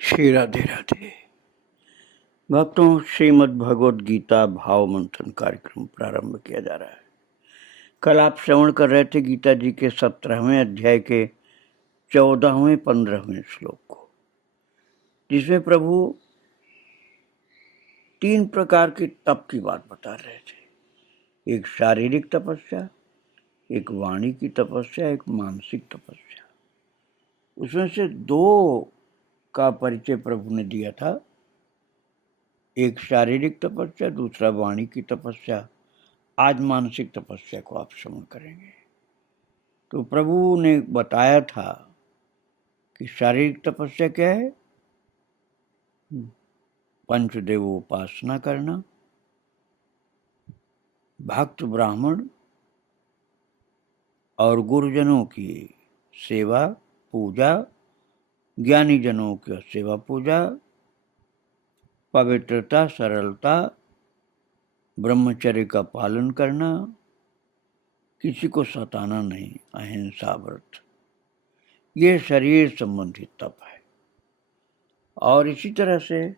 श्री राधे राधे। भक्तों, श्रीमद् भगवद गीता भाव मंथन कार्यक्रम प्रारंभ किया जा रहा है। कल आप श्रवण कर रहे थे गीता जी के 17वें अध्याय के 14वें 15वें श्लोक को, जिसमें प्रभु 3 प्रकार के तप की बात बता रहे थे। एक शारीरिक तपस्या, एक वाणी की तपस्या, एक मानसिक तपस्या। उसमें से 2 का परिचय प्रभु ने दिया था, एक शारीरिक तपस्या, दूसरा वाणी की तपस्या। आज मानसिक तपस्या को आप श्रवण करेंगे। तो प्रभु ने बताया था कि शारीरिक तपस्या क्या है? पंचदेवोपासना करना, भक्त ब्राह्मण और गुरुजनों की सेवा पूजा, ज्ञानी जनों की सेवा पूजा, पवित्रता, सरलता, ब्रह्मचर्य का पालन करना, किसी को सताना नहीं, अहिंसा व्रत, ये शरीर संबंधी तप है। और इसी तरह से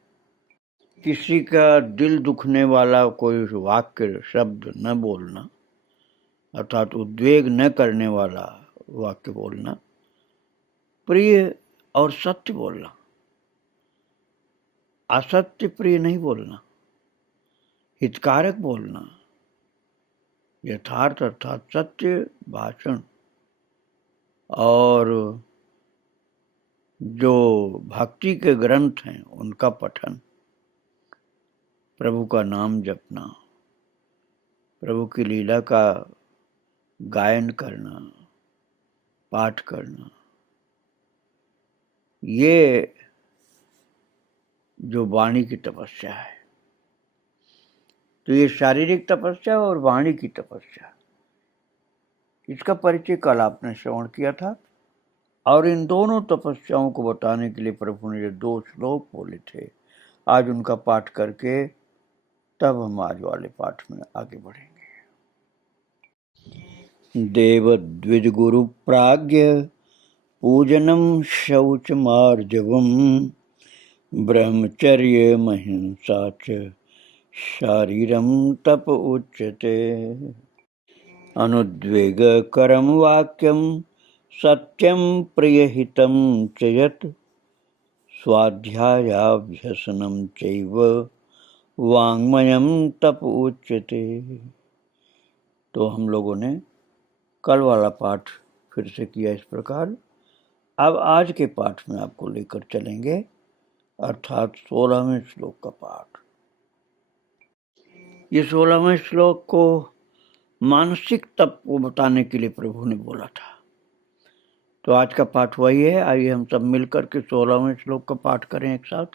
किसी का दिल दुखने वाला कोई वाक्य शब्द न बोलना, अर्थात उद्वेग न करने वाला वाक्य बोलना, प्रिय और सत्य बोलना, असत्य प्रिय नहीं बोलना, हितकारक बोलना, यथार्थ अर्थात सत्य भाषण, और जो भक्ति के ग्रंथ हैं उनका पठन, प्रभु का नाम जपना, प्रभु की लीला का गायन करना, पाठ करना, ये जो वाणी की तपस्या है। तो ये शारीरिक तपस्या और वाणी की तपस्या, इसका परिचय कल आपने श्रवण किया था। और इन दोनों तपस्याओं को बताने के लिए प्रभु ने जो 2 श्लोक बोले थे, आज उनका पाठ करके तब हम आज वाले पाठ में आगे बढ़ेंगे। देव द्विज गुरु प्राज्ञ पूजनम शौच मार्जवम ब्रह्मचर्य महिंसा च शारीरम तप उच्यते। अनुद्वेगकरं वाक्यं सत्यं प्रियहितं च यत् स्वाध्यायाभ्यसनं चैव वाङ्मयं तप उच्यते। तो हम लोगों ने कल वाला पाठ फिर से किया इस प्रकार। अब आज के पाठ में आपको लेकर चलेंगे, अर्थात 16वें श्लोक का पाठ। ये 16वें श्लोक को मानसिक तप को बताने के लिए प्रभु ने बोला था। तो आज का पाठ वही है। आइए हम सब मिलकर के 16वें श्लोक का पाठ करें एक साथ।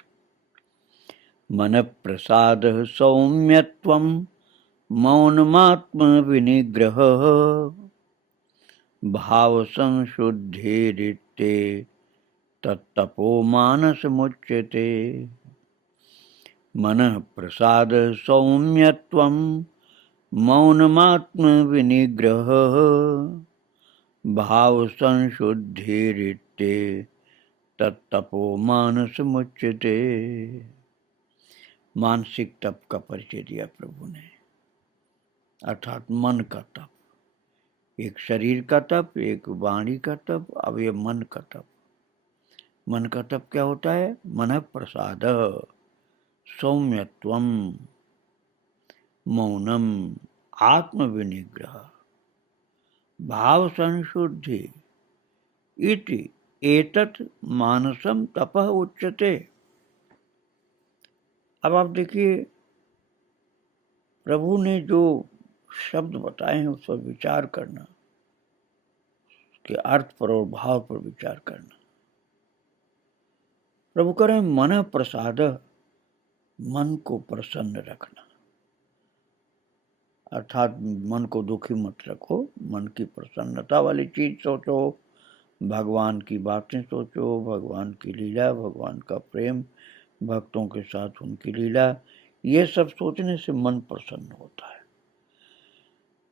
मन प्रसाद सौम्यत्वं मौनमात्म विनिग्रह भाव संशुद्धिरित्ते तत्तपो मानस मुच्यते। मन प्रसाद सौम्यत्वं मौनमात्म विनिग्रह भाव संशुद्धिरित्ते तत्तपो मानस मुच्यते। मानसिक तप का परिचय दिया प्रभु ने, अर्थात मन का तप। एक शरीर का तप, एक वाणी का तप, अब ये मन का तप। मन का तप क्या होता है? मन प्रसाद सौम्यत्वम मौनम आत्म विनिग्रह भाव संशुद्धि इति एतत् मानसम तपः उच्यते। अब आप देखिए, प्रभु ने जो शब्द बताए हैं उस पर विचार करना, उसके अर्थ पर और भाव पर विचार करना। प्रभु कह रहे हैं मन प्रसाद, मन को प्रसन्न रखना, अर्थात मन को दुखी मत रखो, मन की प्रसन्नता वाली चीज सोचो, भगवान की बातें सोचो, भगवान की लीला, भगवान का प्रेम, भक्तों के साथ उनकी लीला, ये सब सोचने से मन प्रसन्न होता है।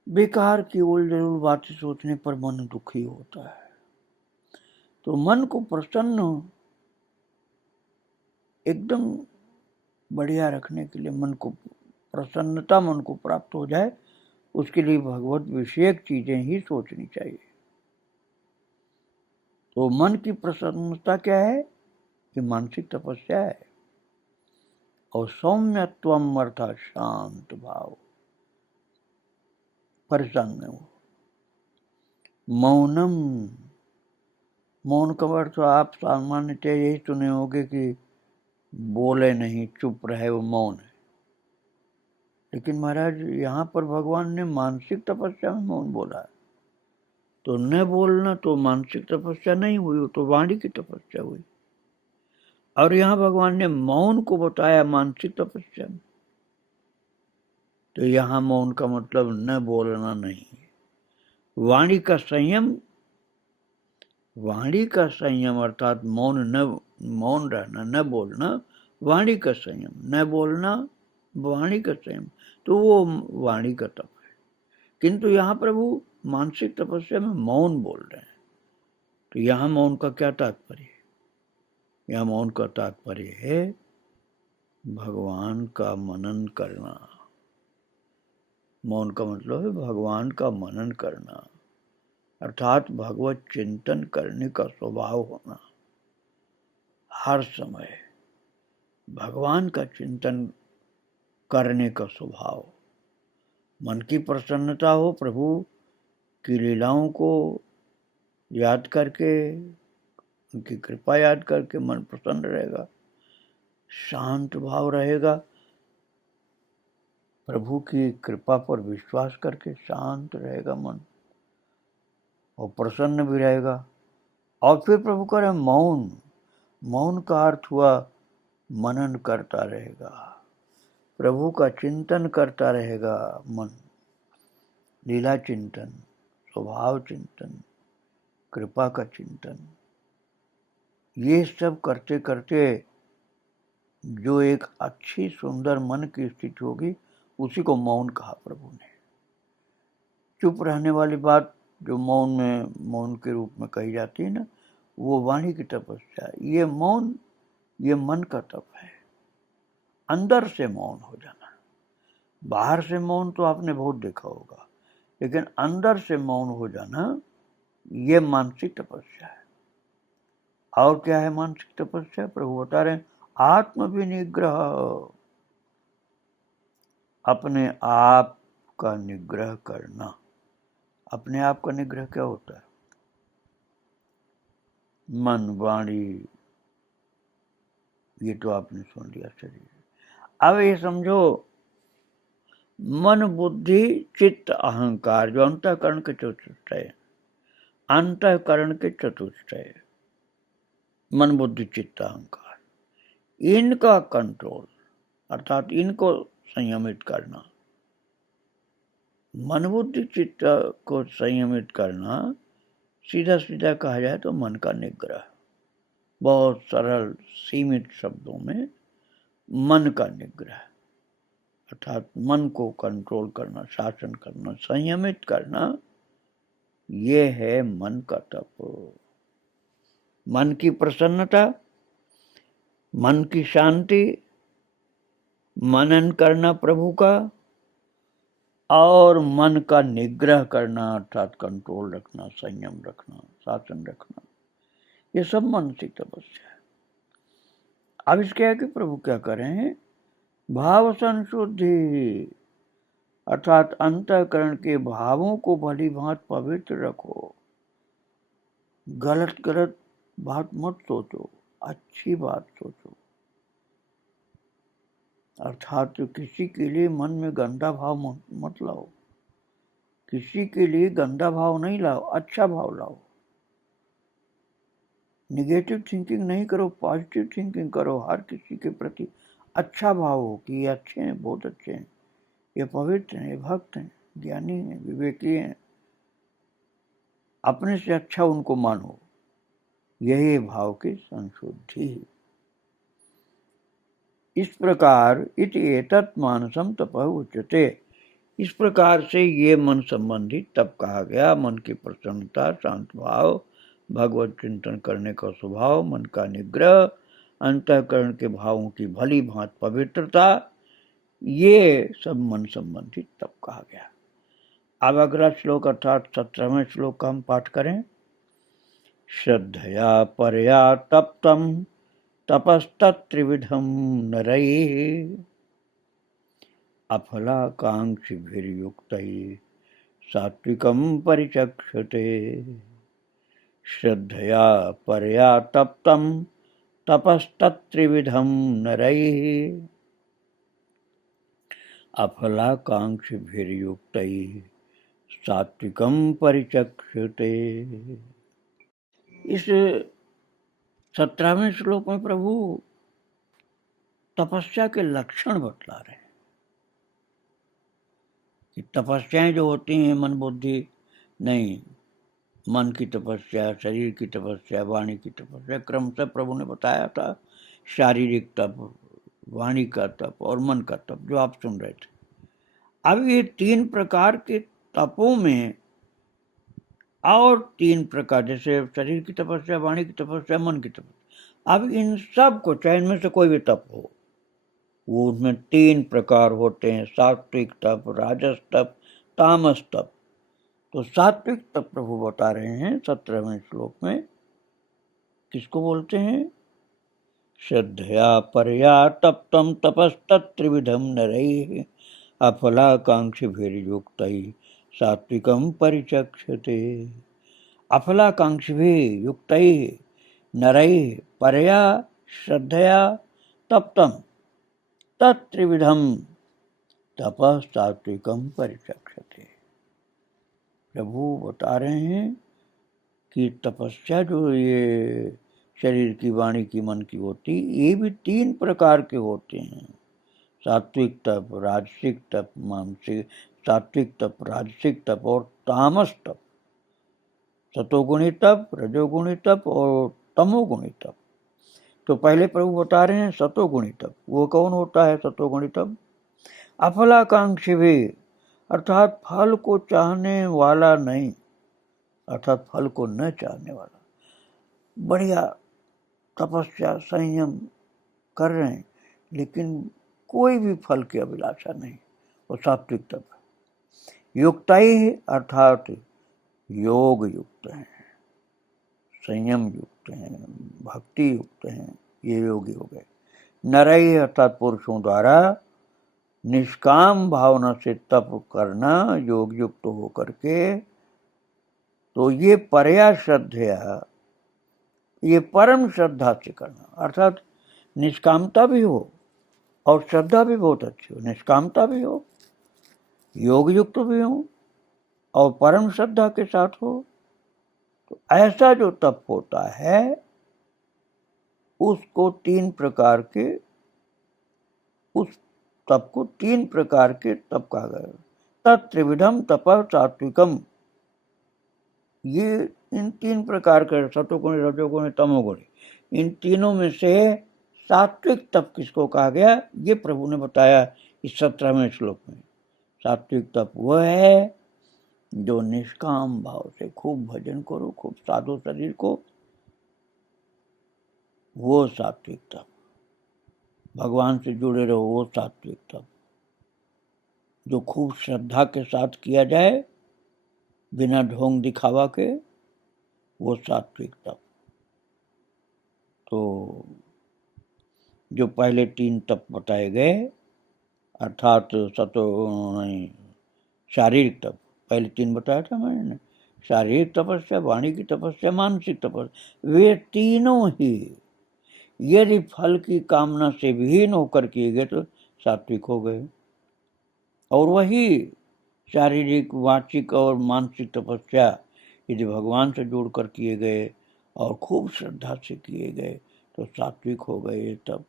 बेकार की उल बातें सोचने पर मन दुखी होता है। तो मन को प्रसन्न एकदम बढ़िया रखने के लिए, मन को प्रसन्नता मन को प्राप्त हो जाए, उसके लिए भगवत विषयक चीजें ही सोचनी चाहिए। तो मन की प्रसन्नता क्या है? कि मानसिक तपस्या है। और सौम्यत्वम अर्थात शांत भाव, परेशान नहीं हो। मौनम, मौन का अर्थ आप सामान्यतः यही सुने होंगे कि बोले नहीं, चुप रहे, वो मौन है। लेकिन महाराज यहाँ पर भगवान ने मानसिक तपस्या में मौन बोला है। तो न बोलना तो मानसिक तपस्या नहीं हुई, तो वाणी की तपस्या हुई। और यहाँ भगवान ने मौन को बताया मानसिक तपस्या में। तो यहाँ मौन का मतलब न बोलना नहीं, वाणी का संयम। वाणी का संयम अर्थात मौन, न मौन रहना, न बोलना, वाणी का संयम, न बोलना वाणी का संयम, तो वो वाणी का तप है। किंतु यहाँ प्रभु मानसिक तपस्या में मौन बोल रहे हैं। तो यहाँ मौन का क्या तात्पर्य है? यहाँ मौन का तात्पर्य है भगवान का मनन करना। मौन का मतलब है भगवान का मनन करना, अर्थात भगवत चिंतन करने का स्वभाव होना। हर समय भगवान का चिंतन करने का स्वभाव, मन की प्रसन्नता हो, प्रभु की लीलाओं को याद करके, उनकी कृपा याद करके मन प्रसन्न रहेगा, शांत भाव रहेगा, प्रभु की कृपा पर विश्वास करके शांत रहेगा मन और प्रसन्न भी रहेगा। और फिर प्रभु कह रहे मौन, मौन का अर्थ हुआ मनन करता रहेगा, प्रभु का चिंतन करता रहेगा मन, लीला चिंतन, स्वभाव चिंतन, कृपा का चिंतन। ये सब करते करते जो एक अच्छी सुंदर मन की स्थिति होगी, उसी को मौन कहा प्रभु ने। चुप रहने वाली बात जो मौन में, मौन के रूप में कही जाती है ना, वो वाणी की तपस्या। ये मौन, ये मन का तप है। अंदर से मौन हो जाना। बाहर से मौन तो आपने बहुत देखा होगा, लेकिन अंदर से मौन हो जाना, ये मानसिक तपस्या है। और क्या है मानसिक तपस्या? प्रभु बता रहे हैं आत्म विनिग्रह, अपने आप का निग्रह करना। अपने आप का निग्रह क्या होता है? मन, वाणी, ये तो आपने सुन लिया शरीर। अब ये समझो मन, बुद्धि, चित्त, अहंकार, जो अंतःकरण के चतुष्टय, अंतःकरण के चतुष्टय, मन, बुद्धि, चित्त, अहंकार, इनका कंट्रोल अर्थात इनको संयमित करना। मन, बुद्धि, चित्त को संयमित करना, सीधा सीधा कहा जाए तो मन का निग्रह। बहुत सरल सीमित शब्दों में मन का निग्रह अर्थात मन को कंट्रोल करना, शासन करना, संयमित करना, ये है मन का तप। मन की प्रसन्नता, मन की शांति, मनन करना प्रभु का, और मन का निग्रह करना अर्थात कंट्रोल रखना, संयम रखना, शासन रखना, ये सब मानसिक तपस्या है। अब इसके आगे प्रभु क्या कर रहे हैं? भाव संशुद्धि अर्थात अंतःकरण के भावों को भली भांति पवित्र रखो। गलत गलत बात मत सोचो, अच्छी बात सोचो। अर्थात किसी के लिए मन में गंदा भाव मत लाओ, किसी के लिए गंदा भाव नहीं लाओ, अच्छा भाव लाओ। निगेटिव थिंकिंग नहीं करो, पॉजिटिव थिंकिंग करो। हर किसी के प्रति अच्छा भाव हो कि ये अच्छे हैं, बहुत अच्छे हैं, ये पवित्र हैं, ये भक्त हैं, ज्ञानी हैं, विवेकी हैं, अपने से अच्छा उनको मानो। यही भाव की संशुद्धि। इस प्रकार इति एतत् मानसम तपः उच्यते। इस प्रकार से ये मन संबंधी तप कहा गया। मन की प्रसन्नता, शांत भाव, भगवत चिंतन करने का स्वभाव, मन का निग्रह, अंतःकरण के भावों की भली भांति पवित्रता, ये सब मन संबंधित तप कहा गया। अब अगला श्लोक अर्थात 17वें श्लोक का हम पाठ करें। श्रद्धया परया तप्तम तपस्तत्त्रिविधम नरैः अफलाकांक्षिभिर्युक्तैः सात्विकं परिचक्षते। श्रद्धया परया तप्तं तपस्तत्त्रिविधं नरैः अफलाकांक्षिभिर्युक्तैः सात्विकं परिचक्षते। इस 17वें श्लोक में प्रभु तपस्या के लक्षण बतला रहे हैं कि तपस्याएं जो होती हैं मन बुद्धि नहीं, मन की तपस्या, शरीर की तपस्या, वाणी की तपस्या, क्रमशः प्रभु ने बताया था। शारीरिक तप, वाणी का तप और मन का तप जो आप सुन रहे थे। अब ये 3 प्रकार के तपों में और 3 प्रकार, जैसे शरीर की तपस्या, वाणी की तपस्या, मन की तपस्या, अब इन सब को चाहे इनमें से कोई भी तप हो, वो उसमें 3 प्रकार होते हैं, सात्विक तप, राजस तप, तामस तप। तो सात्विक तप प्रभु बता रहे हैं 17वें श्लोक में, किसको बोलते हैं? श्रद्धया परया तप्तं तपस्तत्त्रिविधं नरैः अफलाकांक्षिभिर्युक्तैः सात्विकं परिचक्षते। अफलाकांक्षिभिर्युक्तैः नरैः परया श्रद्धया तप्तं तत्त्रिविधं तपः सात्विकं परिचक्षते। प्रभु बता रहे हैं कि तपस्या जो ये शरीर की, वाणी की, मन की होती, ये भी 3 प्रकार के होते हैं। सात्विक तप, राजसिक तप, मानसिक, सात्विक तप, राजसिक तप और तामस तप, सतोगुणी तप, रजोगुणी तप और तमोगुणी तप। तो पहले प्रभु बता रहे हैं सतोगुणी तप। वो कौन होता है सतोगुणी तप? अफलाकांक्षी भी, अर्थात फल को चाहने वाला नहीं, अर्थात फल को न चाहने वाला, बढ़िया तपस्या संयम कर रहे हैं लेकिन कोई भी फल की अभिलाषा नहीं, वो सात्विक तप है। युक्ताई अर्थात योग युक्त हैं, संयम युक्त हैं, भक्ति युक्त हैं, ये योगी हो गए। नरई अर्थात पुरुषों द्वारा निष्काम भावना से तप करना योग युक्त होकर के, तो ये परया श्रद्धया, ये परम श्रद्धा से करना, अर्थात निष्कामता भी हो और श्रद्धा भी बहुत अच्छी हो, निष्कामता भी हो, योग युक्त भी हो और परम श्रद्धा के साथ हो। तो ऐसा जो तप होता है उसको 3 प्रकार के, उस तप को 3 प्रकार के तप कहा गया। तत्त्रिविधम तप सात्विकम, ये इन 3 प्रकार के सतोगुणी, रजोगुणी, तमोगुणी, इन तीनों में से सात्विक तप किसको कहा गया, ये प्रभु ने बताया इस 17वें श्लोक में। सात्विक तप वह है जो निष्काम भाव से खूब भजन करो, खूब साधो शरीर को, वो सात्विक तप, भगवान से जुड़े रहो, वो सात्विक तप, जो खूब श्रद्धा के साथ किया जाए बिना ढोंग दिखावा के, वो सात्विक तप। तो जो पहले 3 तप बताए गए, अर्थात शारीरिक तप, पहले 3 बताया था मैंने, शारीरिक तपस्या, वाणी की तपस्या, मानसिक तपस्या, वे तीनों ही यदि फल की कामना से विहीन होकर किए गए तो सात्विक हो गए। और वही शारीरिक, वाचिक और मानसिक तपस्या यदि भगवान से जोड़कर किए गए और खूब श्रद्धा से किए गए तो सात्विक हो गए तब।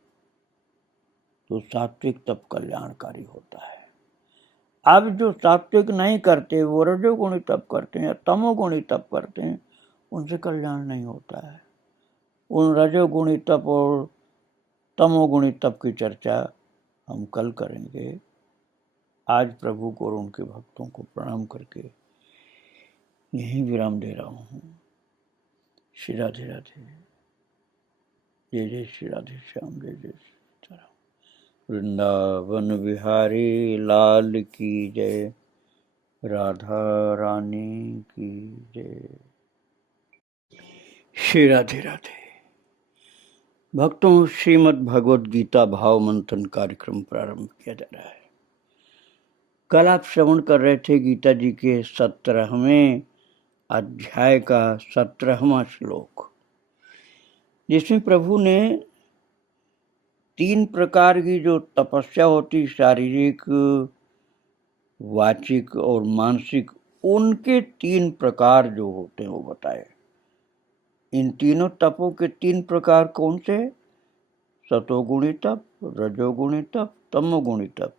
तो सात्विक तप कल्याणकारी होता है। अब जो सात्विक नहीं करते, वो रजोगुणी तप करते हैं, तमोगुणी तप करते हैं, उनसे कल्याण नहीं होता है। उन रजोगुणी तप और तमोगुणी तप की चर्चा हम कल करेंगे। आज प्रभु को और उनके भक्तों को प्रणाम करके यहीं विराम दे रहा हूँ। श्री राधे राधे। जय जय श्री राधे श्याम, जय जय सीताराम। वृंदावन बिहारी लाल की जय, राधा रानी की जय। श्री राधे राधे। भक्तों, श्रीमद् भगवद गीता भाव मंथन कार्यक्रम प्रारंभ किया जा रहा है। कल आप श्रवण कर रहे थे गीता जी के 17वें अध्याय का 17वां श्लोक, जिसमें प्रभु ने 3 प्रकार की जो तपस्या होती, शारीरिक, वाचिक और मानसिक, उनके 3 प्रकार जो होते हैं वो बताए। इन तीनों तपों के 3 प्रकार कौन से? सतोगुणी तप, रजोगुणी तप, तमोगुणी तप।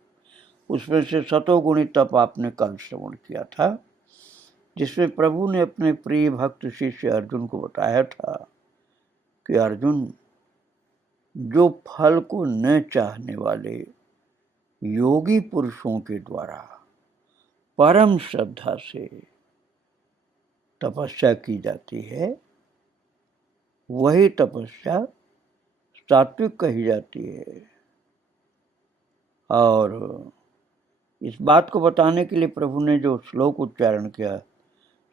उसमें से सतोगुणी तप आपने कल श्रवण किया था, जिसमें प्रभु ने अपने प्रिय भक्त शिष्य अर्जुन को बताया था कि अर्जुन, जो फल को न चाहने वाले योगी पुरुषों के द्वारा परम श्रद्धा से तपस्या की जाती है, वही तपस्या सात्विक कही जाती है। और इस बात को बताने के लिए प्रभु ने जो श्लोक उच्चारण किया,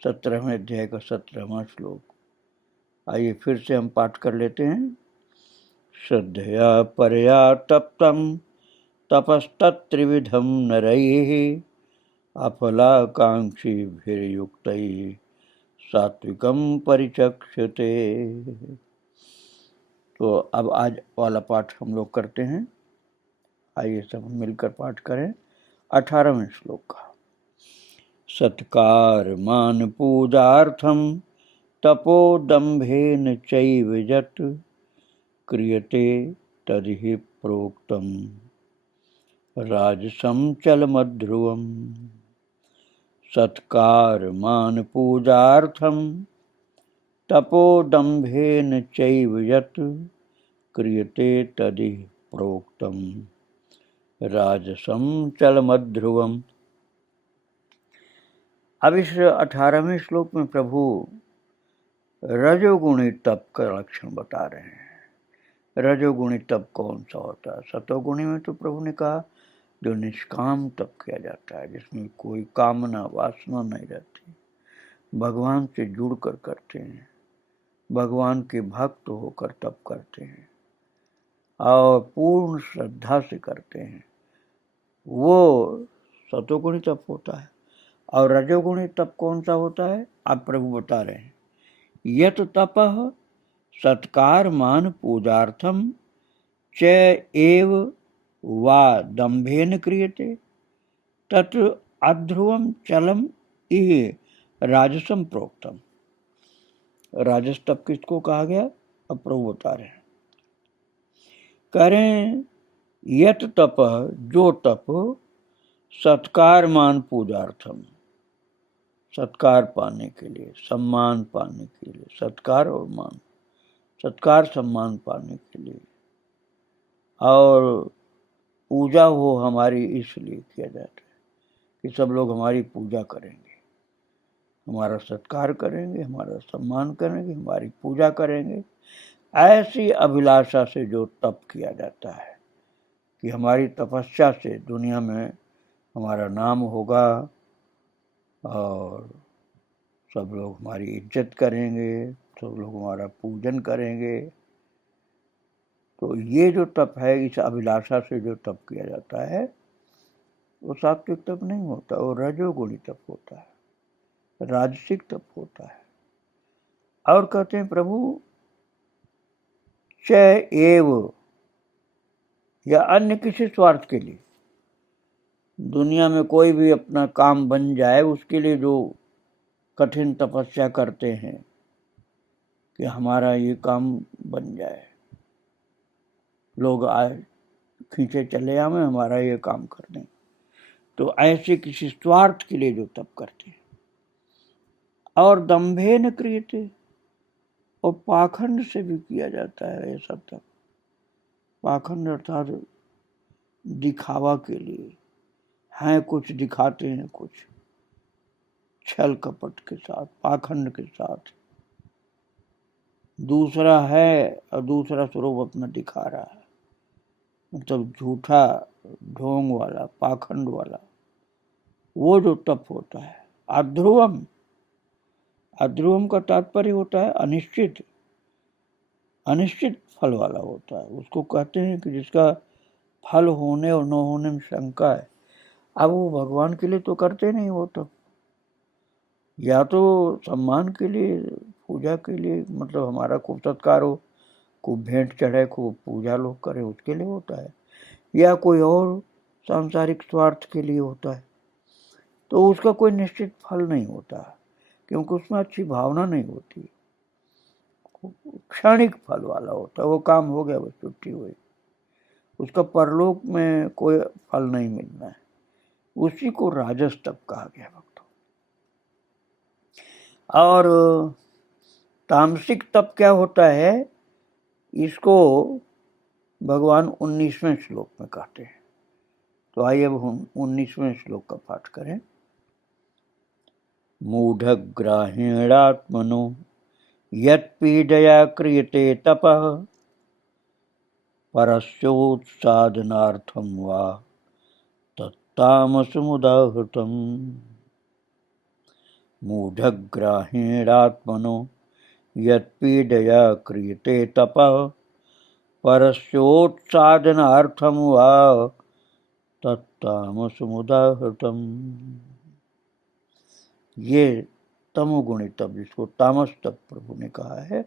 17वें अध्याय का 17वां श्लोक, आइए फिर से हम पाठ कर लेते हैं। श्रद्धया परया तप्तम तपस्तत्त्रिविधं नरैः अफलाकांक्षिभिर्युक्तैः सात्विकं परिचक्षते। तो अब आज वाला पाठ हम लोग करते हैं। आइए सब मिलकर पाठ करें 18वें श्लोक का। सत्कार मान पूजार्थम तपोदम्भेन चैव यत् क्रियते तदिहि प्रोक्तम राजसं चलमध्रुवम्। सत्कार मान पूजार्थम तपोदम्भेन चैव यत् क्रियते तदिहि प्रोक्तम राजसं चलमध्रुवम्। अब इस 18वें श्लोक में प्रभु रजोगुणी तप का लक्षण बता रहे हैं। रजोगुणी तप कौन सा होता है? सतोगुणी में तो प्रभु ने कहा जो निष्काम तप किया जाता है, जिसमें कोई कामना वासना नहीं रहती, भगवान से जुड़कर करते हैं, भगवान के भक्त होकर तप करते हैं और पूर्ण श्रद्धा से करते हैं, वो सतोगुणी तप होता है। और रजोगुणी तप कौन सा होता है? आप प्रभु बता रहे हैं, यत तपः सत्कार मान पूजार्थम च एव वा दंभेन क्रियते तत् अध्रुवम चलम इह राजसम प्रोक्तम। राजस तप किसको कहा गया? अब प्रभु बता रहे हैं, करें यत तप, जो तप सत्कार मान पूजार्थम, सत्कार पाने के लिए, सम्मान पाने के लिए, सत्कार और मान, सत्कार सम्मान पाने के लिए, और पूजा हो हमारी इसलिए किया जाता है कि सब लोग हमारी पूजा करेंगे, हमारा सत्कार करेंगे, हमारा सम्मान करेंगे, हमारी पूजा करेंगे। ऐसी अभिलाषा से जो तप किया जाता है कि हमारी तपस्या से दुनिया में हमारा नाम होगा और सब लोग हमारी इज्जत करेंगे, सब लोग हमारा पूजन करेंगे। तो ये जो तप है, इस अभिलाषा से जो तप किया जाता है, वो सात्विक तप नहीं होता, वो रजोगुणी तप होता है, राजसिक तप होता है। और कहते हैं प्रभु च एव, या अन्य किसी स्वार्थ के लिए, दुनिया में कोई भी अपना काम बन जाए उसके लिए जो कठिन तपस्या करते हैं कि हमारा ये काम बन जाए, लोग आए खींचे चले आवे हमारा ये काम कर दें, तो ऐसे किसी स्वार्थ के लिए जो तप करते हैं। और दंभे न क्रियते, और पाखंड से भी किया जाता है ऐसा तप। पाखंड अर्थात दिखावा के लिए, हैं कुछ दिखाते हैं कुछ, छल कपट के साथ, पाखंड के साथ दूसरा है और दूसरा स्वरूप अपना दिखा रहा है, मतलब झूठा, ढोंग वाला, पाखंड वाला, वो जो तप होता है। अध्रुवम, अध्रुवम का तात्पर्य होता है अनिश्चित, अनिश्चित फल वाला होता है। उसको कहते हैं कि जिसका फल होने और न होने में शंका है। अब वो भगवान के लिए तो करते नहीं, वो तो या तो सम्मान के लिए, पूजा के लिए, मतलब हमारा खूब सत्कार हो, खूब भेंट चढ़े, खूब पूजा लोग करें, उसके लिए होता है, या कोई और सांसारिक स्वार्थ के लिए होता है। तो उसका कोई निश्चित फल नहीं होता, क्योंकि उसमें अच्छी भावना नहीं होती, क्षणिक फल वाला होता है। वो काम हो गया, बस छुट्टी हुई, उसका परलोक में कोई फल नहीं मिलना है। उसी को राजस तप कहा गया भक्तों। और तामसिक तप क्या होता है, इसको भगवान 19वें श्लोक में कहते हैं। तो आइए अब हम 19वें श्लोक का पाठ करें। मूढ़ग्राहेणात्मनो यत्पीडया क्रियते तपः परस्योत्साधनार्थं वा तत्तामसमुदाहृतम्। मूढ़ग्राहेणात्मनो यत्पीडया क्रियते तपः परस्योत्साधनार्थं वा तत्तामसमुदाहृतम्। ये तमोगुणी तप, जिसको तामस तप प्रभु ने कहा है,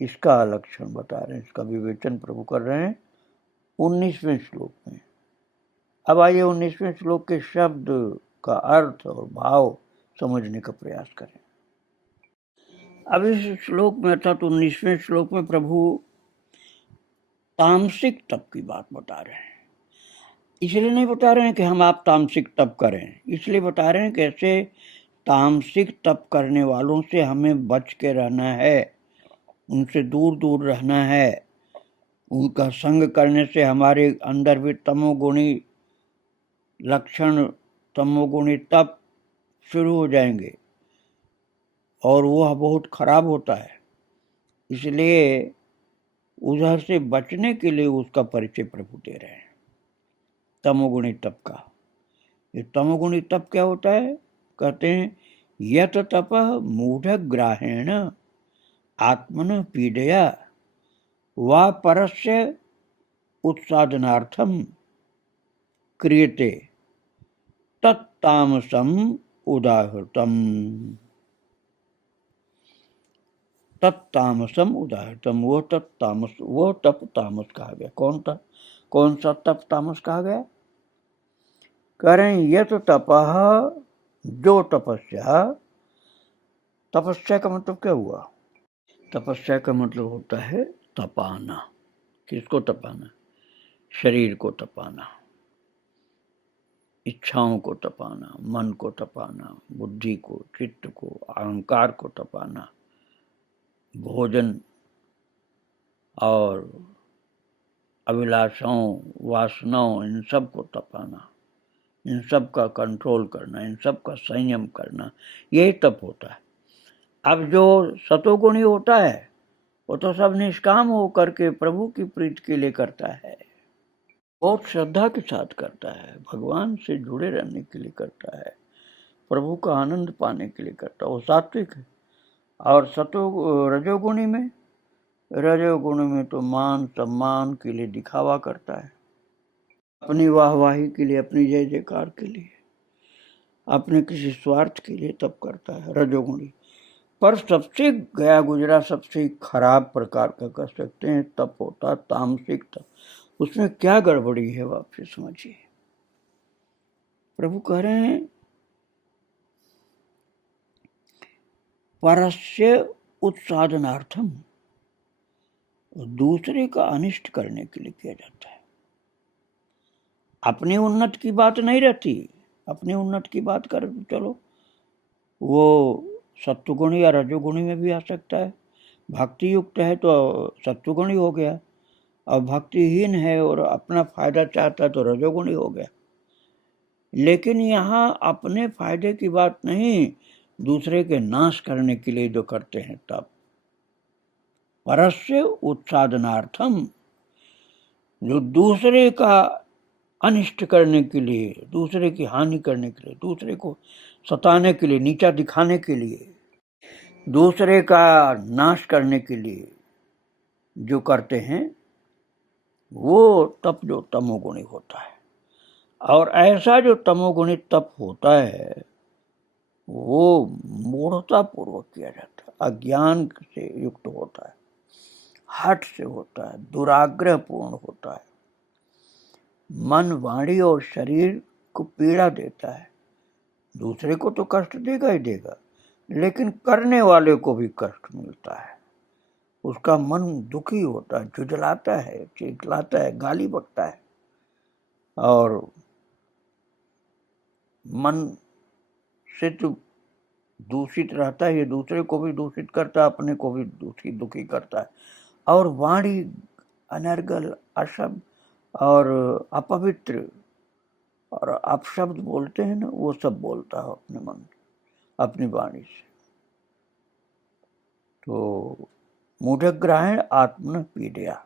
इसका लक्षण बता रहे हैं, इसका विवेचन प्रभु कर रहे हैं 19वें श्लोक में। अब आइए 19वें श्लोक के शब्द का अर्थ और भाव समझने का प्रयास करें। अब इस श्लोक में अर्थात 19वें श्लोक में प्रभु तामसिक तप की बात बता रहे हैं। इसलिए नहीं बता रहे हैं कि हम आप तामसिक तप करें, इसलिए बता रहे हैं कि ऐसे तामसिक तप करने वालों से हमें बच के रहना है, उनसे दूर दूर रहना है। उनका संग करने से हमारे अंदर भी तमोगुणी लक्षण, तमोगुणी तप शुरू हो जाएंगे और वह बहुत खराब होता है। इसलिए उधर से बचने के लिए उसका परिचय प्रभु दे रहे हैं, तमोगुणी तप का। ये तमोगुणी तप क्या होता है, कहते हैं यत तपः मूढ़ग्राहेण आत्मन पीडया वा परस्य उत्साधनार्थम क्रियते तत्तामसम उदाहृतम। तत्तामसम उदाहृतम, वो तत्तामस, वो तप तामस कहा गया। कौन सा तप तामस कहा गया? कह रहे हैं यत तपः, जो तपस्या। तपस्या का मतलब क्या हुआ? तपस्या का मतलब होता है तपाना। किसको तपाना? शरीर को तपाना, इच्छाओं को तपाना, मन को तपाना, बुद्धि को, चित्त को, अहंकार को तपाना, भोजन और अभिलाषाओं, वासनाओं, इन सब को तपाना, इन सब का कंट्रोल करना, इन सब का संयम करना, यही तप होता है। अब जो सतोगुणी होता है वो तो सब निष्काम होकर के प्रभु की प्रीति के लिए करता है, बहुत श्रद्धा के साथ करता है, भगवान से जुड़े रहने के लिए करता है, प्रभु का आनंद पाने के लिए करता है, वो सात्विक है। और रजोगुण में तो मान सम्मान के लिए दिखावा करता है, अपनी वाहवाही के लिए, अपनी जय जयकार के लिए, अपने किसी स्वार्थ के लिए तप करता है रजोगुणी। पर सबसे गया गुजरा, सबसे खराब प्रकार का कह सकते हैं तप होता तामसिक तप। उसमें क्या गड़बड़ी है वो आप फिर समझिए। प्रभु कह रहे हैं परस्य उत्साधनार्थम, दूसरे का अनिष्ट करने के लिए किया जाता है। अपनी उन्नत की बात नहीं रहती, अपनी उन्नत की बात कर चलो, वो सत्वगुणी या रजोगुणी में भी आ सकता है। भक्ति युक्त है तो सत्वगुणी हो गया, और भक्तिहीन है और अपना फायदा चाहता है तो रजोगुणी हो गया। लेकिन यहाँ अपने फायदे की बात नहीं, दूसरे के नाश करने के लिए जो करते हैं तब, परस्य उत्साधनार्थम, जो दूसरे का अनिष्ट करने के लिए, दूसरे की हानि करने के लिए, दूसरे को सताने के लिए, नीचा दिखाने के लिए, दूसरे का नाश करने के लिए जो करते हैं, वो तप जो तमोगुणी होता है। और ऐसा जो तमोगुणी तप होता है वो मूढ़ता पूर्वक किया जाता है, अज्ञान से युक्त होता है, हठ से होता है, दुराग्रह पूर्ण होता है, मन, वाणी और शरीर को पीड़ा देता है। दूसरे को तो कष्ट देगा ही देगा, लेकिन करने वाले को भी कष्ट मिलता है, उसका मन दुखी होता है, झुंझलाता है, चिल्लाता है, गाली बकता है, और मन से तो दूषित रहता है, ये दूसरे को भी दूषित करता है, अपने को भी दुखी करता है। और वाणी अनर्गल, अशब्द और अपवित्र और अपशब्द बोलते हैं ना, वो सब बोलता है अपने मन, अपनी वाणी से। तो मूढ़ग्राह्यण आत्मन पीड़या,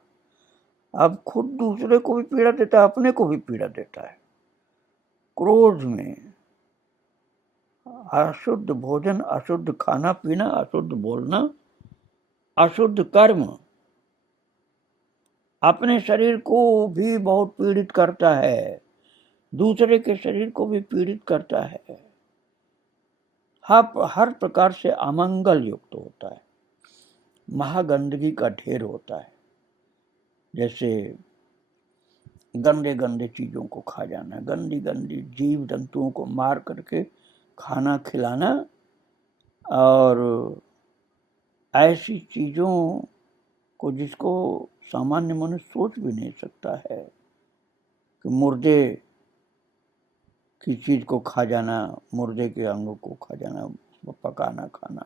अब खुद दूसरे को भी पीड़ा देता है, अपने को भी पीड़ा देता है। क्रोध में अशुद्ध भोजन, अशुद्ध खाना पीना, अशुद्ध बोलना, अशुद्ध कर्म अपने शरीर को भी बहुत पीड़ित करता है, दूसरे के शरीर को भी पीड़ित करता है, हर प्रकार से अमंगल युक्त होता है, महागंदगी का ढेर होता है। जैसे गंदे गंदे चीजों को खा जाना, गंदी गंदी जीव जंतुओं को मार करके खाना खिलाना, और ऐसी चीजों को जिसको सामान्य मनुष्य सोच भी नहीं सकता है कि मुर्दे की चीज को खा जाना, मुर्दे के अंगों को खा जाना, पकाना खाना,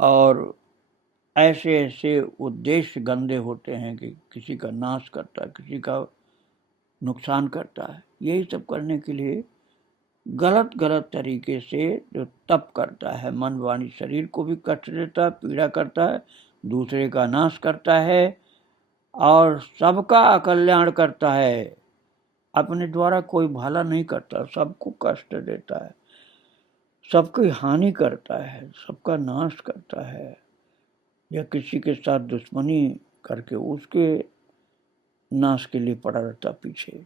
और ऐसे ऐसे उद्देश्य गंदे होते हैं कि किसी का नाश करता है, किसी का नुकसान करता है। यही सब करने के लिए गलत गलत तरीके से जो तप करता है, मन वाणी शरीर को भी कष्ट देता है, पीड़ा करता है, दूसरे का नाश करता है और सबका अकल्याण करता है, अपने द्वारा कोई भला नहीं करता, सबको कष्ट देता है, सबकी हानि करता है, सबका नाश करता है, या किसी के साथ दुश्मनी करके उसके नाश के लिए पड़ा रहता पीछे।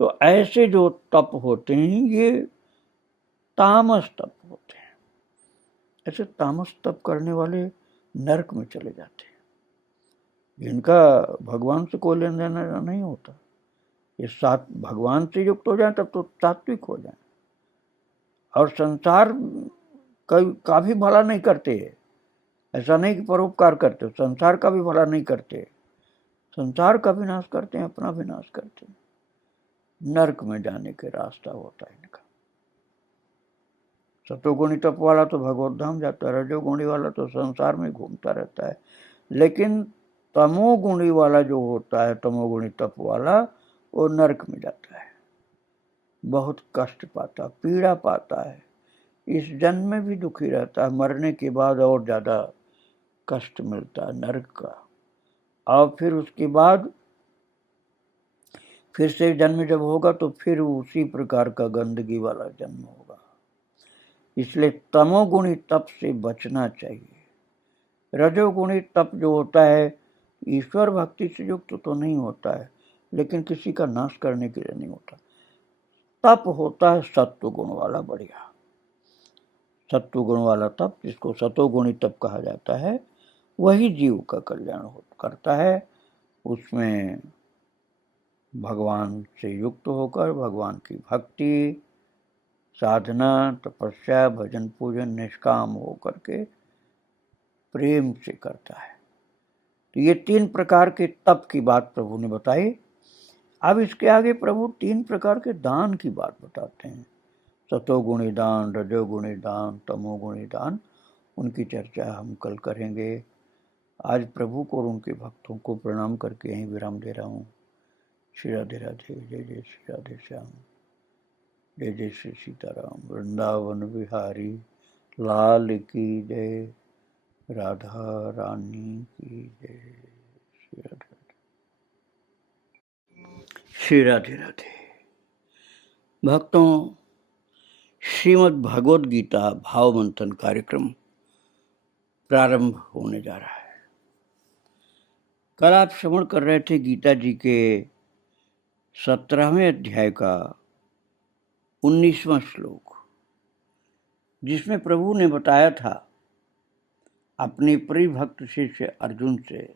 तो ऐसे जो तप होते हैं ये तामस तप होते हैं। ऐसे तामस तप करने वाले नरक में चले जाते हैं, जिनका भगवान से कोई लेन देन नहीं होता। ये साथ भगवान से युक्त हो जाए तब तो सात्विक हो जाए, और संसार का भी भला नहीं करते। ऐसा नहीं कि परोपकार करते, संसार का भी भला नहीं करते, संसार का भी नाश करते हैं, अपना भी नाश करते हैं। नरक में जाने के रास्ता होता है इनका। सतोगुणी तप वाला तो भगवत धाम जाता है, रजोगुणी वाला तो संसार में घूमता रहता है, लेकिन तमोगुणी वाला जो होता है, तमोगुणी तप वाला, वो नरक में जाता है, बहुत कष्ट पाता, पीड़ा पाता है, इस जन्म में भी दुखी रहता है, मरने के बाद और ज्यादा कष्ट मिलता है नरक का। और फिर उसके बाद फिर से जन्म जब होगा तो फिर उसी प्रकार का गंदगी वाला जन्म होगा। इसलिए तमोगुणी तप से बचना चाहिए। रजोगुणी तप जो होता है ईश्वर भक्ति से युक्त तो नहीं होता है, लेकिन किसी का नाश करने के लिए नहीं होता। तप होता है सत्व गुण वाला बढ़िया, सत्व गुण वाला तप, जिसको सतोगुणी तप कहा जाता है, वही जीव का कल्याण करता है। उसमें भगवान से युक्त होकर भगवान की भक्ति, साधना, तपस्या, भजन पूजन निष्काम होकर के प्रेम से करता है। तो ये 3 प्रकार के तप की बात प्रभु ने बताई। अब इसके आगे प्रभु 3 प्रकार के दान की बात बताते हैं। सतोगुणी दान, रजोगुणी दान, तमोगुणी दान, उनकी चर्चा हम कल करेंगे। आज प्रभु को और उनके भक्तों को प्रणाम करके यहीं विराम दे रहा हूँ। श्री राधे राधे, जय जय श्री राधे श्याम, जय जय श्री सीताराम, वृंदावन बिहारी लाल की जय। राधा रानी की जय। श्री राधे राधे। भक्तों, श्रीमद् भगवद गीता भाव मंथन कार्यक्रम प्रारंभ होने जा रहा है। कल आप श्रवण कर रहे थे गीता जी के 17वें अध्याय का 19वां श्लोक, जिसमें प्रभु ने बताया था अपने प्रिय भक्त शिष्य अर्जुन से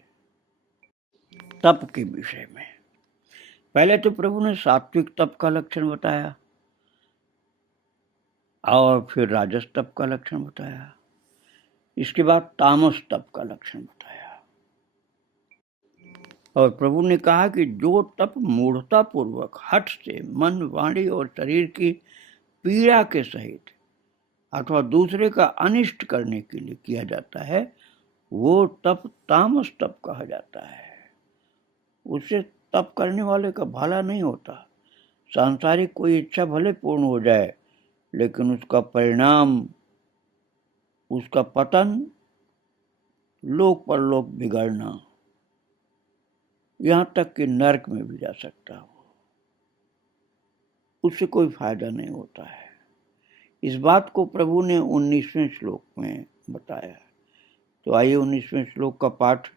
तप के विषय में। पहले तो प्रभु ने सात्विक तप का लक्षण बताया और फिर राजस तप का लक्षण बताया, इसके बाद तामस तप का लक्षण बताया। और प्रभु ने कहा कि जो तप मूढ़ता पूर्वक हठ से मन, वाणी और शरीर की पीड़ा के सहित अथवा दूसरे का अनिष्ट करने के लिए किया जाता है, वो तप तामस तप कहा जाता है। उससे तप करने वाले का भला नहीं होता। सांसारिक कोई इच्छा भले पूर्ण हो जाए, लेकिन उसका परिणाम, उसका पतन, लोक परलोक बिगड़ना, यहाँ तक कि नरक में भी जा सकता हो, उससे कोई फायदा नहीं होता है। इस बात को प्रभु ने 19वें श्लोक में बताया। तो आइए 19वें श्लोक का पाठ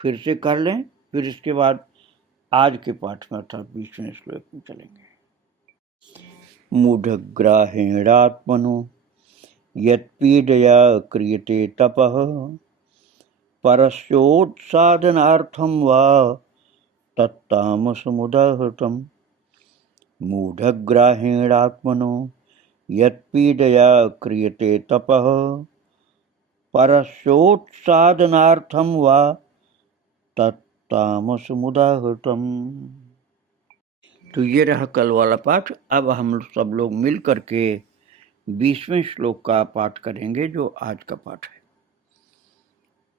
फिर से कर लें, फिर इसके बाद आज के पाठ में अर्थात 20वें श्लोक में चलेंगे। मूढ़ग्राहेणात्मनो यत्पीडया क्रियते तपः परस्योत्साधनार्थं वा तत्तामसमुदाहृतम्। मूढ़ग्राहेणात्मनो यत्पीडया क्रियते तपः परस्योत्साधनार्थं वा तत्तामसमुदाहृतम्। तो ये रहा कल वाला पाठ। अब हम सब लोग मिल करके 20वें श्लोक का पाठ करेंगे, जो आज का पाठ है,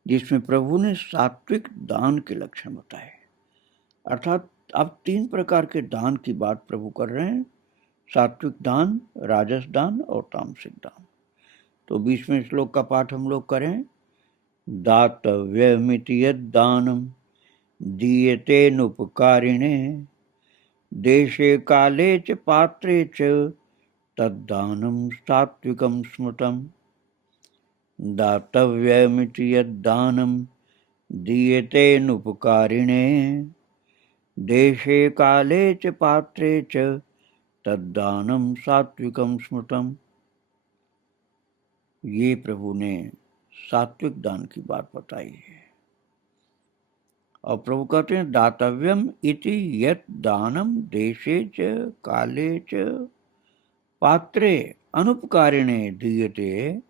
जिसमें प्रभु ने सात्विक दान के लक्षण बताए। अर्थात अब 3 प्रकार के दान की बात प्रभु कर रहे हैं: सात्विक दान, राजस दान और तामसिक दान। तो 20वें श्लोक का पाठ हम लोग करें। दातव्यमिति यद्दानं दीयतेनुपकारिणे देशे काले च पात्रे च तद्दानं सात्विकं स्मृतम्। दातव्यमिति यद्दानं दीयतेनुपकारिणे देशे काले च पात्रे च तद्दानं सात्विकं स्मृतम्। ये प्रभु ने सात्विक दान की बात बताई है। और प्रभु कहते हैं दातव्यम इति यत् दानम देशे च काले च पात्रे अनुपकारिणे दीयते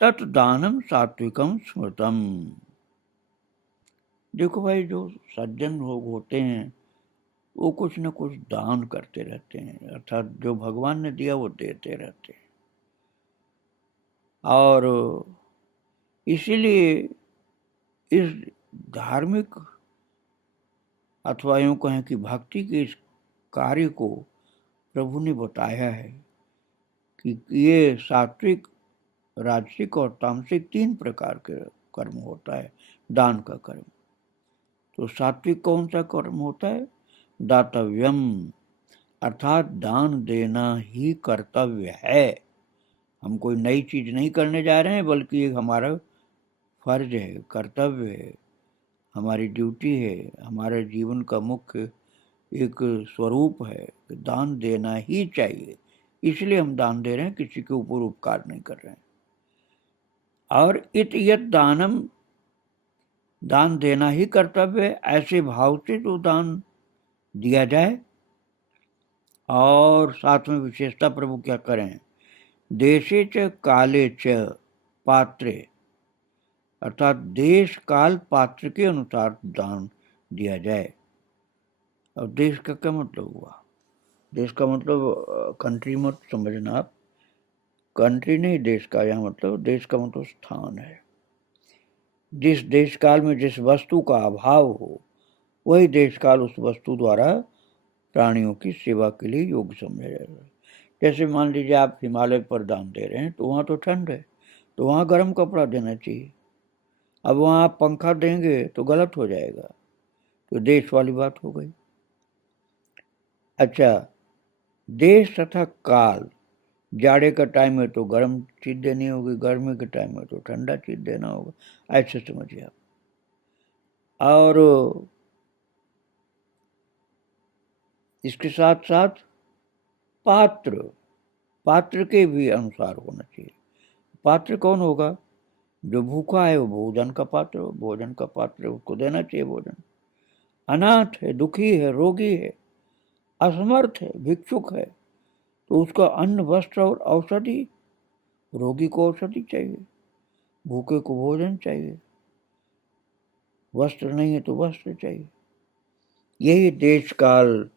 तत् दानम सात्विकम स्मृतम। देखो भाई, जो सज्जन लोग होते हैं वो कुछ न कुछ दान करते रहते हैं, अर्थात जो भगवान ने दिया वो देते रहते हैं। और इसीलिए इस धार्मिक अथवा यूँ कहें कि भक्ति के इस कार्य को प्रभु ने बताया है कि ये सात्विक, राजसिक और तामसिक 3 प्रकार के कर्म होता है दान का कर्म। तो सात्विक कौन सा कर्म होता है? दातव्यम, अर्थात दान देना ही कर्तव्य है। हम कोई नई चीज नहीं करने जा रहे हैं, बल्कि ये हमारा फर्ज है, कर्तव्य है, हमारी ड्यूटी है, हमारे जीवन का मुख्य एक स्वरूप है कि दान देना ही चाहिए। इसलिए हम दान दे रहे हैं, किसी के ऊपर उपकार नहीं कर रहे हैं। और इत यत दानम, दान देना ही कर्तव्य है, ऐसे भाव से जो दान दिया जाए। और साथ में विशेषता प्रभु क्या करें? देशे च काले च पात्रे, अर्थात देश काल पात्र के अनुसार दान दिया जाए। अब देश का क्या मतलब हुआ? देश का मतलब कंट्री मत समझना आप, कंट्री नहीं देश का, यहाँ मतलब देश का मतलब स्थान है। जिस देश काल में जिस वस्तु का अभाव हो, वही देश काल उस वस्तु द्वारा प्राणियों की सेवा के लिए योग्य समझा जाएगा। जैसे मान लीजिए आप हिमालय पर दान दे रहे हैं, तो वहाँ तो ठंड है, तो वहाँ गर्म कपड़ा देना चाहिए। अब वहाँ आप पंखा देंगे तो गलत हो जाएगा, तो देश वाली बात हो गई। अच्छा, देश तथा काल, जाड़े का टाइम है तो गर्म चीज देनी होगी, गर्मी के टाइम है तो ठंडा चीज देना होगा, ऐसे समझिए आप। और इसके साथ साथ पात्र, पात्र के भी अनुसार होना चाहिए। पात्र कौन होगा? जो भूखा है वो भोजन का पात्र, भोजन का पात्र उसको देना चाहिए भोजन। अनाथ है, दुखी है, रोगी है, असमर्थ है, भिक्षुक है, तो उसका अन्न, वस्त्र और औषधि, रोगी को औषधि चाहिए, भूखे को भोजन चाहिए, वस्त्र नहीं है तो वस्त्र चाहिए। यही देश काल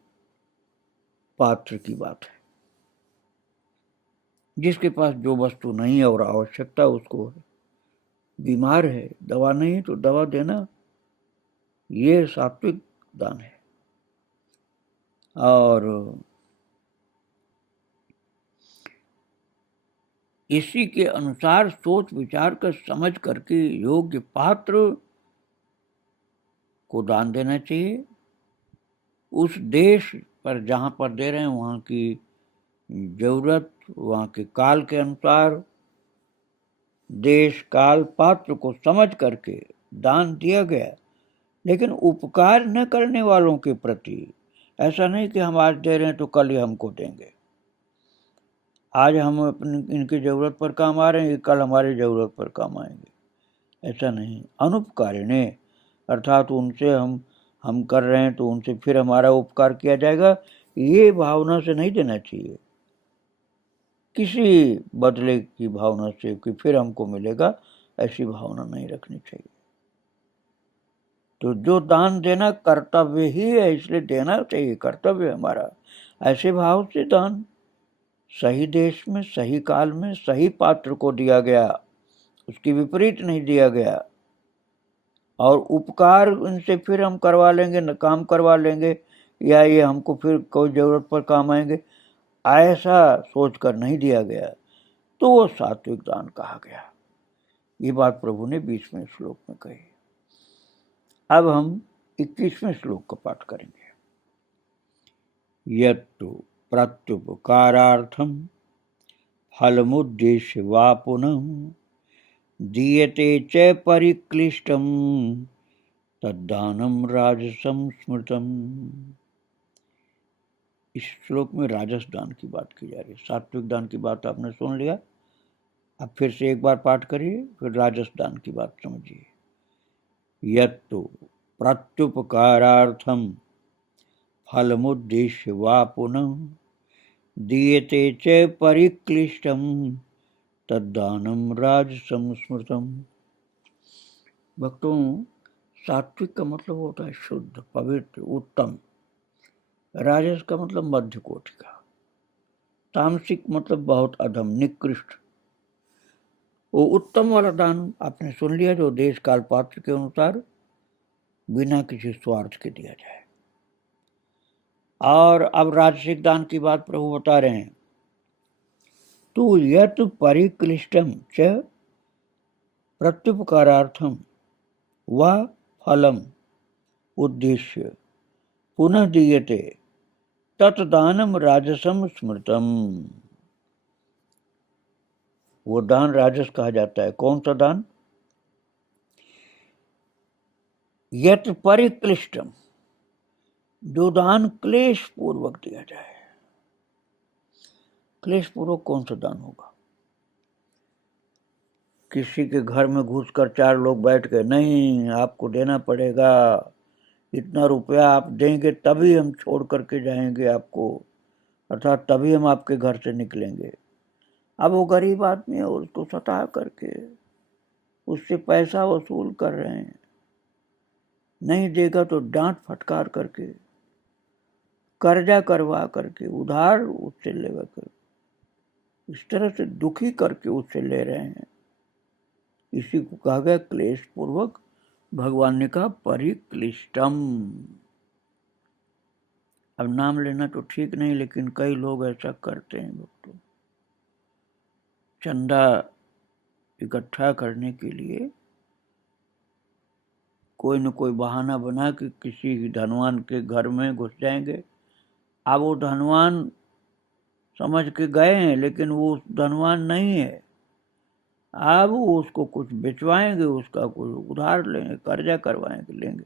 पात्र की बात है। जिसके पास जो वस्तु नहीं है और आवश्यकता उसको है, बीमार है, दवा नहीं है तो दवा देना, ये सात्विक दान है। और इसी के अनुसार सोच विचार कर समझ करके योग्य पात्र को दान देना चाहिए। उस देश पर जहाँ पर दे रहे हैं वहाँ की जरूरत, वहाँ के काल के अनुसार देश काल पात्र को समझ करके दान दिया गया। लेकिन उपकार न करने वालों के प्रति ऐसा नहीं कि हम आज दे रहे हैं तो कल ही हमको देंगे, आज हम अपनी इनकी जरूरत पर काम आ रहे हैं, कल हमारी जरूरत पर काम आएंगे, ऐसा नहीं। अनुपकारिणे अर्थात उनसे हम कर रहे हैं तो उनसे फिर हमारा उपकार किया जाएगा, ये भावना से नहीं देना चाहिए। किसी बदले की भावना से कि फिर हमको मिलेगा, ऐसी भावना नहीं रखनी चाहिए। तो जो दान देना कर्तव्य ही है, इसलिए देना चाहिए, कर्तव्य हमारा। ऐसे भाव से दान सही देश में, सही काल में, सही पात्र को दिया गया, उसकी विपरीत नहीं दिया गया। और उपकार इनसे फिर हम करवा लेंगे, न काम करवा लेंगे, या ये हमको फिर कोई जरूरत पर काम आएंगे, ऐसा सोचकर नहीं दिया गया, तो वो सात्विक दान कहा गया। ये बात प्रभु ने 20वें श्लोक में कही। अब हम 21वें श्लोक का पाठ करेंगे। यत्तु प्रत्युपकारार्थम फलमुद्देश्य वा पुनः दीयते च परिक्लिष्टम तद्दानम राजसं स्मृतम। इस श्लोक में राजस दान की बात की जा रही है। सात्विक दान की बात आपने सुन लिया, अब फिर से एक बार पाठ करिए, फिर राजस दान की बात समझिए। यत्तु प्रत्युपकारार्थम फलमुद्देश्य वा पुनः दीयते च परिक्लिष्टम तद्दानम राजसं स्मृतम। भक्तों, सात्विक का मतलब होता है शुद्ध, पवित्र, उत्तम। राजस का मतलब मध्य कोटि का। तामसिक मतलब बहुत अधम, निकृष्ट। वो उत्तम वाला दान आपने सुन लिया, जो देश काल पात्र के अनुसार बिना किसी स्वार्थ के दिया जाए। और अब राजसिक दान की बात प्रभु बता रहे हैं। तो यत् परिक्लिष्टम च प्रत्युपकारार्थम व फलम उद्देश्य पुनः दीयते तत्दानम राजसम स्मृतम। वो दान राजस कहा जाता है। कौन सा दान? यत् परिक्लिष्टम, जो दान क्लेश पूर्वक दिया जाए। क्लेश पूर्वक कौन सा दान होगा? किसी के घर में घुसकर 4 लोग बैठ गए, नहीं आपको देना पड़ेगा, इतना रुपया आप देंगे तभी हम छोड़ करके जाएंगे आपको, अर्थात तभी हम आपके घर से निकलेंगे। अब वो गरीब आदमी है, उसको सता करके उससे पैसा वसूल कर रहे हैं, नहीं देगा तो डांट फटकार करके, कर्जा करवा करके, उधार उससे लेवा कर, इस तरह से दुखी करके उससे ले रहे हैं। इसी को कहा गया क्लेश पूर्वक। भगवान ने कहा परिक्लिष्टम। अब नाम लेना तो ठीक नहीं, लेकिन कई लोग ऐसा करते हैं भक्तों। चंदा इकट्ठा करने के लिए कोई न कोई बहाना बना के किसी धनवान के घर में घुस जाएंगे। अब वो धनवान समझ के गए हैं, लेकिन वो धनवान नहीं है। अब वो उसको कुछ बिचवाएंगे, उसका कुछ उधार लेंगे, कर्जा करवाएंगे, लेंगे,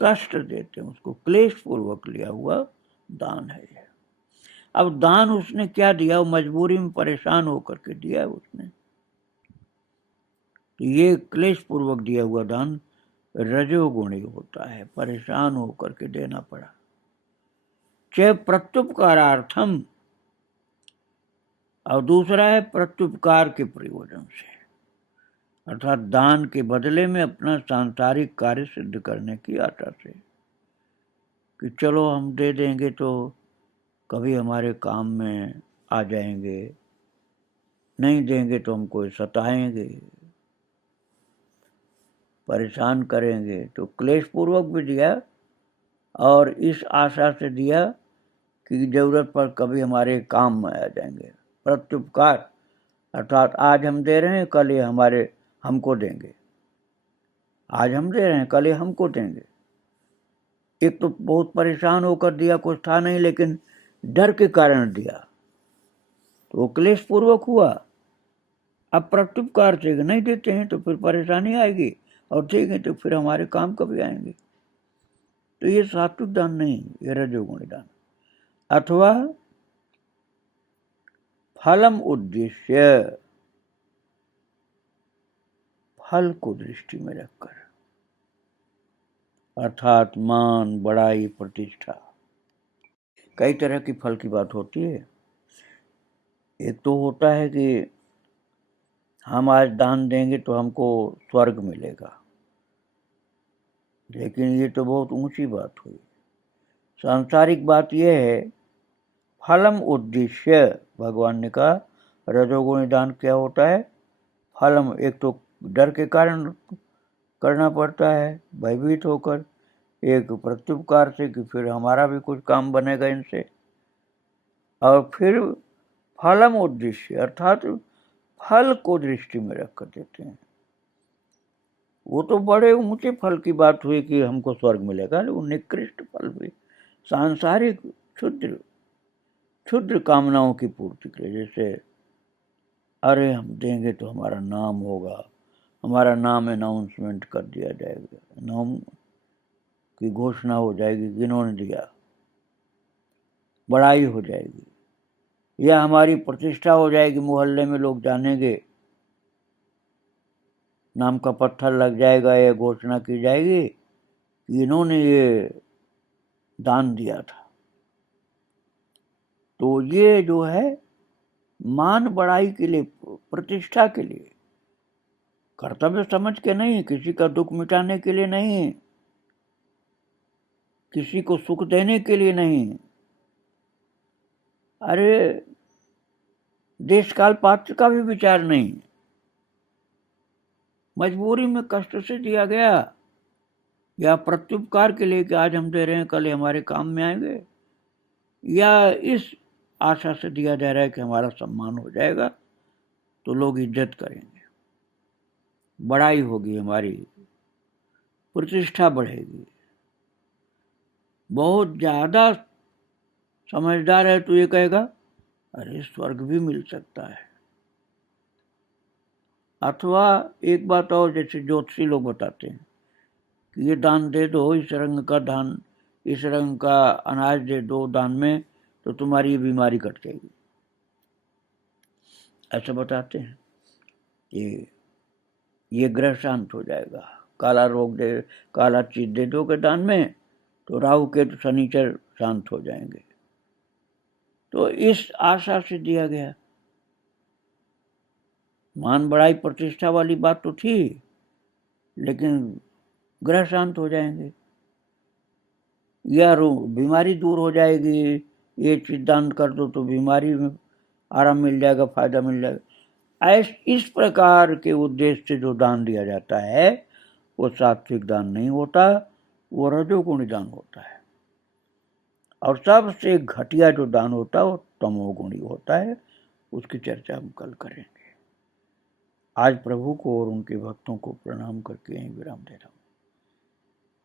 कष्ट देते हैं उसको। क्लेश पूर्वक लिया हुआ दान है ये। अब दान उसने क्या दिया, वो मजबूरी में परेशान होकर के दिया है उसने। तो ये क्लेश पूर्वक दिया हुआ दान रजोगुणी होता है, परेशान होकर के देना पड़ा। च प्रत्युपकारार्थम, और दूसरा है प्रत्युपकार के प्रयोजन से, अर्थात दान के बदले में अपना सांसारिक कार्य सिद्ध करने की आशा से, कि चलो हम दे देंगे तो कभी हमारे काम में आ जाएंगे, नहीं देंगे तो हमको सताएंगे, परेशान करेंगे। तो क्लेश पूर्वक भी दिया और इस आशा से दिया कि जरूरत पर कभी हमारे काम में आ जाएंगे। प्रत्युपकार अर्थात आज हम दे रहे हैं, कल ये हमको देंगे। आज हम दे रहे हैं, कल ये हमको देंगे। एक तो बहुत परेशान होकर दिया, कुछ था नहीं, लेकिन डर के कारण दिया, तो वो क्लेश पूर्वक हुआ। अब प्रत्युपकार से नहीं देते हैं तो फिर परेशानी आएगी, और देंगे तो फिर हमारे काम कभी आएंगे। तो ये सात्विक दान नहीं, ये रजोगुणी दान। अथवा फलम उद्देश्य, फल को दृष्टि में रखकर, अर्थात मान, बड़ाई, प्रतिष्ठा। कई तरह की फल की बात होती है। एक तो होता है कि हम आज दान देंगे तो हमको स्वर्ग मिलेगा, लेकिन ये तो बहुत ऊंची बात हुई। सांसारिक बात यह है, फलम उद्देश्य, भगवान ने कहा रजोगुणी दान क्या होता है। फलम, एक तो डर के कारण करना पड़ता है, भयभीत होकर, एक प्रत्युपकार से कि फिर हमारा भी कुछ काम बनेगा इनसे, और फिर फलम उद्देश्य अर्थात फल को दृष्टि में रखकर देते हैं। वो तो बड़े ऊंचे फल की बात हुई कि हमको स्वर्ग मिलेगा, लेकिन निकृष्ट फल भी, सांसारिक क्षुद्र कामनाओं की पूर्ति के लिए। जैसे अरे हम देंगे तो हमारा नाम होगा, हमारा नाम अनाउंसमेंट कर दिया जाएगा, नाम की घोषणा हो जाएगी कि इन्होंने दिया, बड़ाई हो जाएगी, या हमारी प्रतिष्ठा हो जाएगी, मोहल्ले में लोग जानेंगे, नाम का पत्थर लग जाएगा, या घोषणा की जाएगी कि इन्होंने ये दान दिया था। तो ये जो है मान बड़ाई के लिए, प्रतिष्ठा के लिए, कर्तव्य समझ के नहीं, किसी का दुख मिटाने के लिए नहीं, किसी को सुख देने के लिए नहीं। अरे देश काल पात्र का भी विचार नहीं, मजबूरी में कष्ट से दिया गया, या प्रत्युपकार के लिए कि आज हम दे रहे हैं, कल हमारे काम में आएंगे, या इस आशा से दिया जा रहा है कि हमारा सम्मान हो जाएगा तो लोग इज्जत करेंगे, बड़ाई होगी, हमारी प्रतिष्ठा बढ़ेगी। बहुत ज्यादा समझदार है तो ये कहेगा अरे स्वर्ग भी मिल सकता है। अथवा एक बात और, जैसे ज्योतिषी लोग बताते हैं कि ये दान दे दो, इस रंग का दान, इस रंग का अनाज दे दो दान में, तो तुम्हारी ये बीमारी कट जाएगी, ऐसा बताते हैं। ये ग्रह शांत हो जाएगा। काला रोग दे, काला चीज दे दोगे दान में तो राहु के तो शनिचर शांत हो जाएंगे। तो इस आशा से दिया गया। मान बड़ाई प्रतिष्ठा वाली बात तो थी, लेकिन ग्रह शांत हो जाएंगे, या बीमारी दूर हो जाएगी, ये चीज दान कर दो तो बीमारी में आराम मिल जाएगा, फायदा मिल जाएगा। इस प्रकार के उद्देश्य से जो दान दिया जाता है वो सात्विक दान नहीं होता, वो रजोगुणी दान होता है। और सबसे घटिया जो दान होता है वो तमोगुणी होता है। उसकी चर्चा हम कल करेंगे। आज प्रभु को और उनके भक्तों को प्रणाम करके यहीं विराम दे रहा हूँ।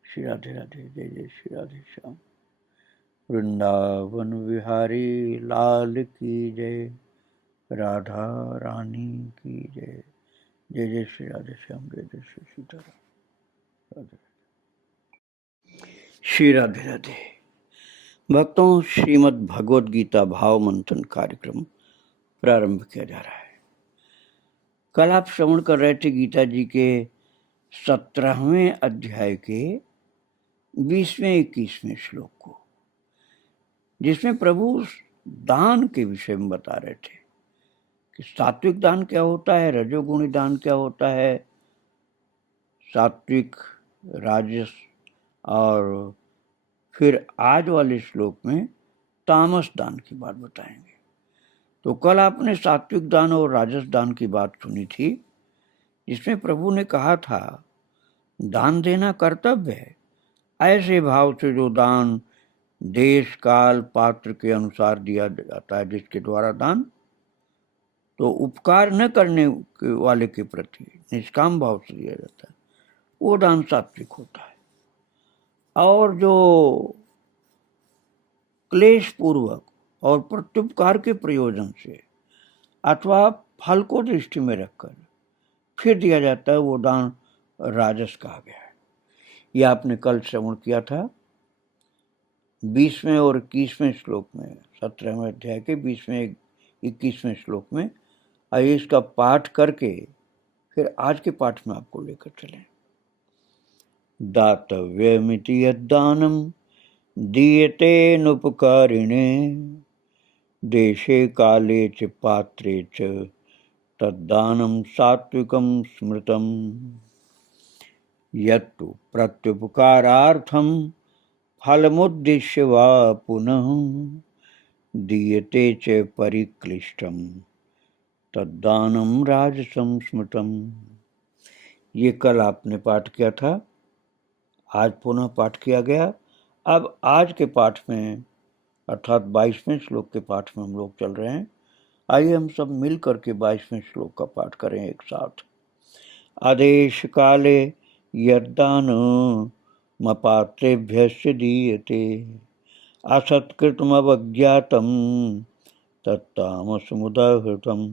श्री राधे राधे, जय जय श्री राधे श्याम। वृंदावन विहारी लाल की जय, राधा रानी की जय। जय जय श्री राधे श्याम, जय जय श्री सीताराम। श्री राधे राधे। भक्तों, श्रीमद् भगवद गीता भाव मंथन कार्यक्रम प्रारंभ किया जा रहा है। कल आप श्रवण कर रहे थे गीता जी के 17वें अध्याय के 20वें 21वें श्लोक को, जिसमें प्रभु दान के विषय में बता रहे थे कि सात्विक दान क्या होता है, रजोगुणी दान क्या होता है, सात्विक, राजस, और फिर आज वाले श्लोक में तामस दान की बात बताएंगे। तो कल आपने सात्विक दान और राजस दान की बात सुनी थी, जिसमें प्रभु ने कहा था दान देना कर्तव्य है, ऐसे भाव से जो दान देश काल पात्र के अनुसार दिया जाता है, जिसके द्वारा दान तो उपकार न करने वाले के प्रति निष्काम भाव से दिया जाता है, वो दान सात्विक होता है। और जो क्लेश पूर्वक और प्रत्युपकार के प्रयोजन से अथवा फल को दृष्टि में रखकर फिर दिया जाता है, वो दान राजस कहा गया है। यह आपने कल श्रवण किया था 20वें और 21वें श्लोक में, 17वें अध्याय के 20वें 21वें श्लोक में। आइए इसका पाठ करके फिर आज के पाठ में आपको लेकर चलें। दातव्यमिति यद्दानं दीयते नुपकारिणे, देशे काले च पात्रे च तद्दानं सात्विकं स्मृतं, यत्तु प्रत्युपकारार्थं फलमुद्दिश्य वा पुनः दीयते च परिक्लिष्टं तद्दानं राजसं स्मृतम्। ये कल आपने पाठ किया था, आज पुनः पाठ किया गया। अब आज के पाठ में अर्थात 22वें श्लोक के पाठ में हम लोग चल रहे हैं। आइए हम सब मिल करके 22वें श्लोक का पाठ करें एक साथ। आदेश काले यद्दानं मपात्रेभ्यश्च दीयते, असत्कृतमवज्ञातं तत्तामसमुदाहृतम्।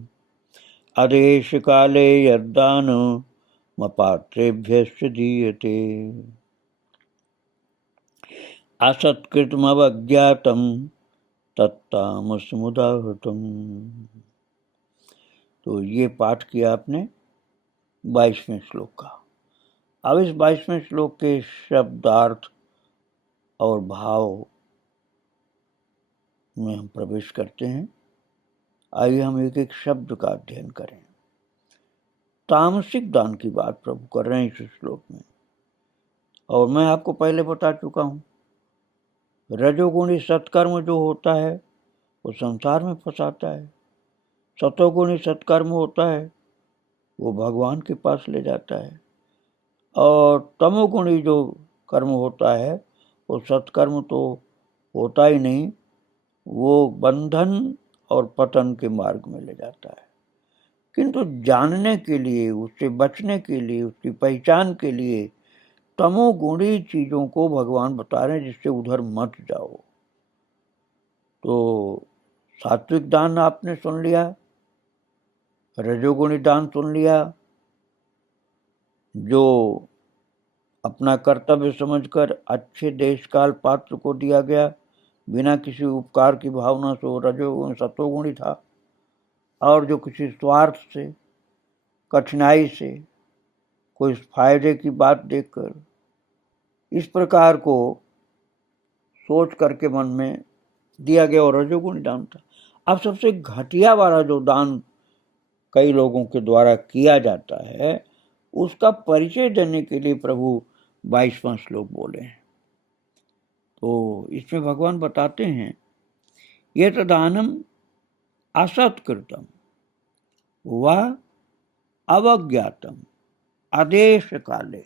आदेश काले यद्दानं मपात्रेभ्यश्च दीयते, असत्कृतमवज्ञातं तत्तामसमुदाहृतम्। तो ये पाठ किया आपने 22वें श्लोक का। अब इस 22वें श्लोक के शब्दार्थ और भाव में हम प्रवेश करते हैं। आइए हम एक एक शब्द का अध्ययन करें। तामसिक दान की बात प्रभु कर रहे हैं इस श्लोक में, और मैं आपको पहले बता चुका हूं, रजोगुणी सत्कर्म जो होता है वो संसार में फंसाता है, सतोगुणी सत्कर्म होता है वो भगवान के पास ले जाता है, और तमोगुणी जो कर्म होता है वो सत्कर्म तो होता ही नहीं, वो बंधन और पतन के मार्ग में ले जाता है। किंतु जानने के लिए, उससे बचने के लिए, उसकी पहचान के लिए तमोगुणी चीजों को भगवान बता रहे हैं, जिससे उधर मत जाओ। तो सात्विक दान आपने सुन लिया, रजोगुणी दान सुन लिया, जो अपना कर्तव्य समझकर अच्छे देश काल पात्र को दिया गया बिना किसी उपकार की भावना से, वो रजोगुणी सतोगुणी था। और जो किसी स्वार्थ से, कठिनाई से, कोई फायदे की बात देखकर इस प्रकार को सोच करके मन में दिया गया, और रजोगुणी दान था। अब सबसे घटिया वाला जो दान कई लोगों के द्वारा किया जाता है, उसका परिचय देने के लिए प्रभु 22वां श्लोक बोले हैं। तो इसमें भगवान बताते हैं, यत् दानम असत्कृतम व अवज्ञातम आदेश काले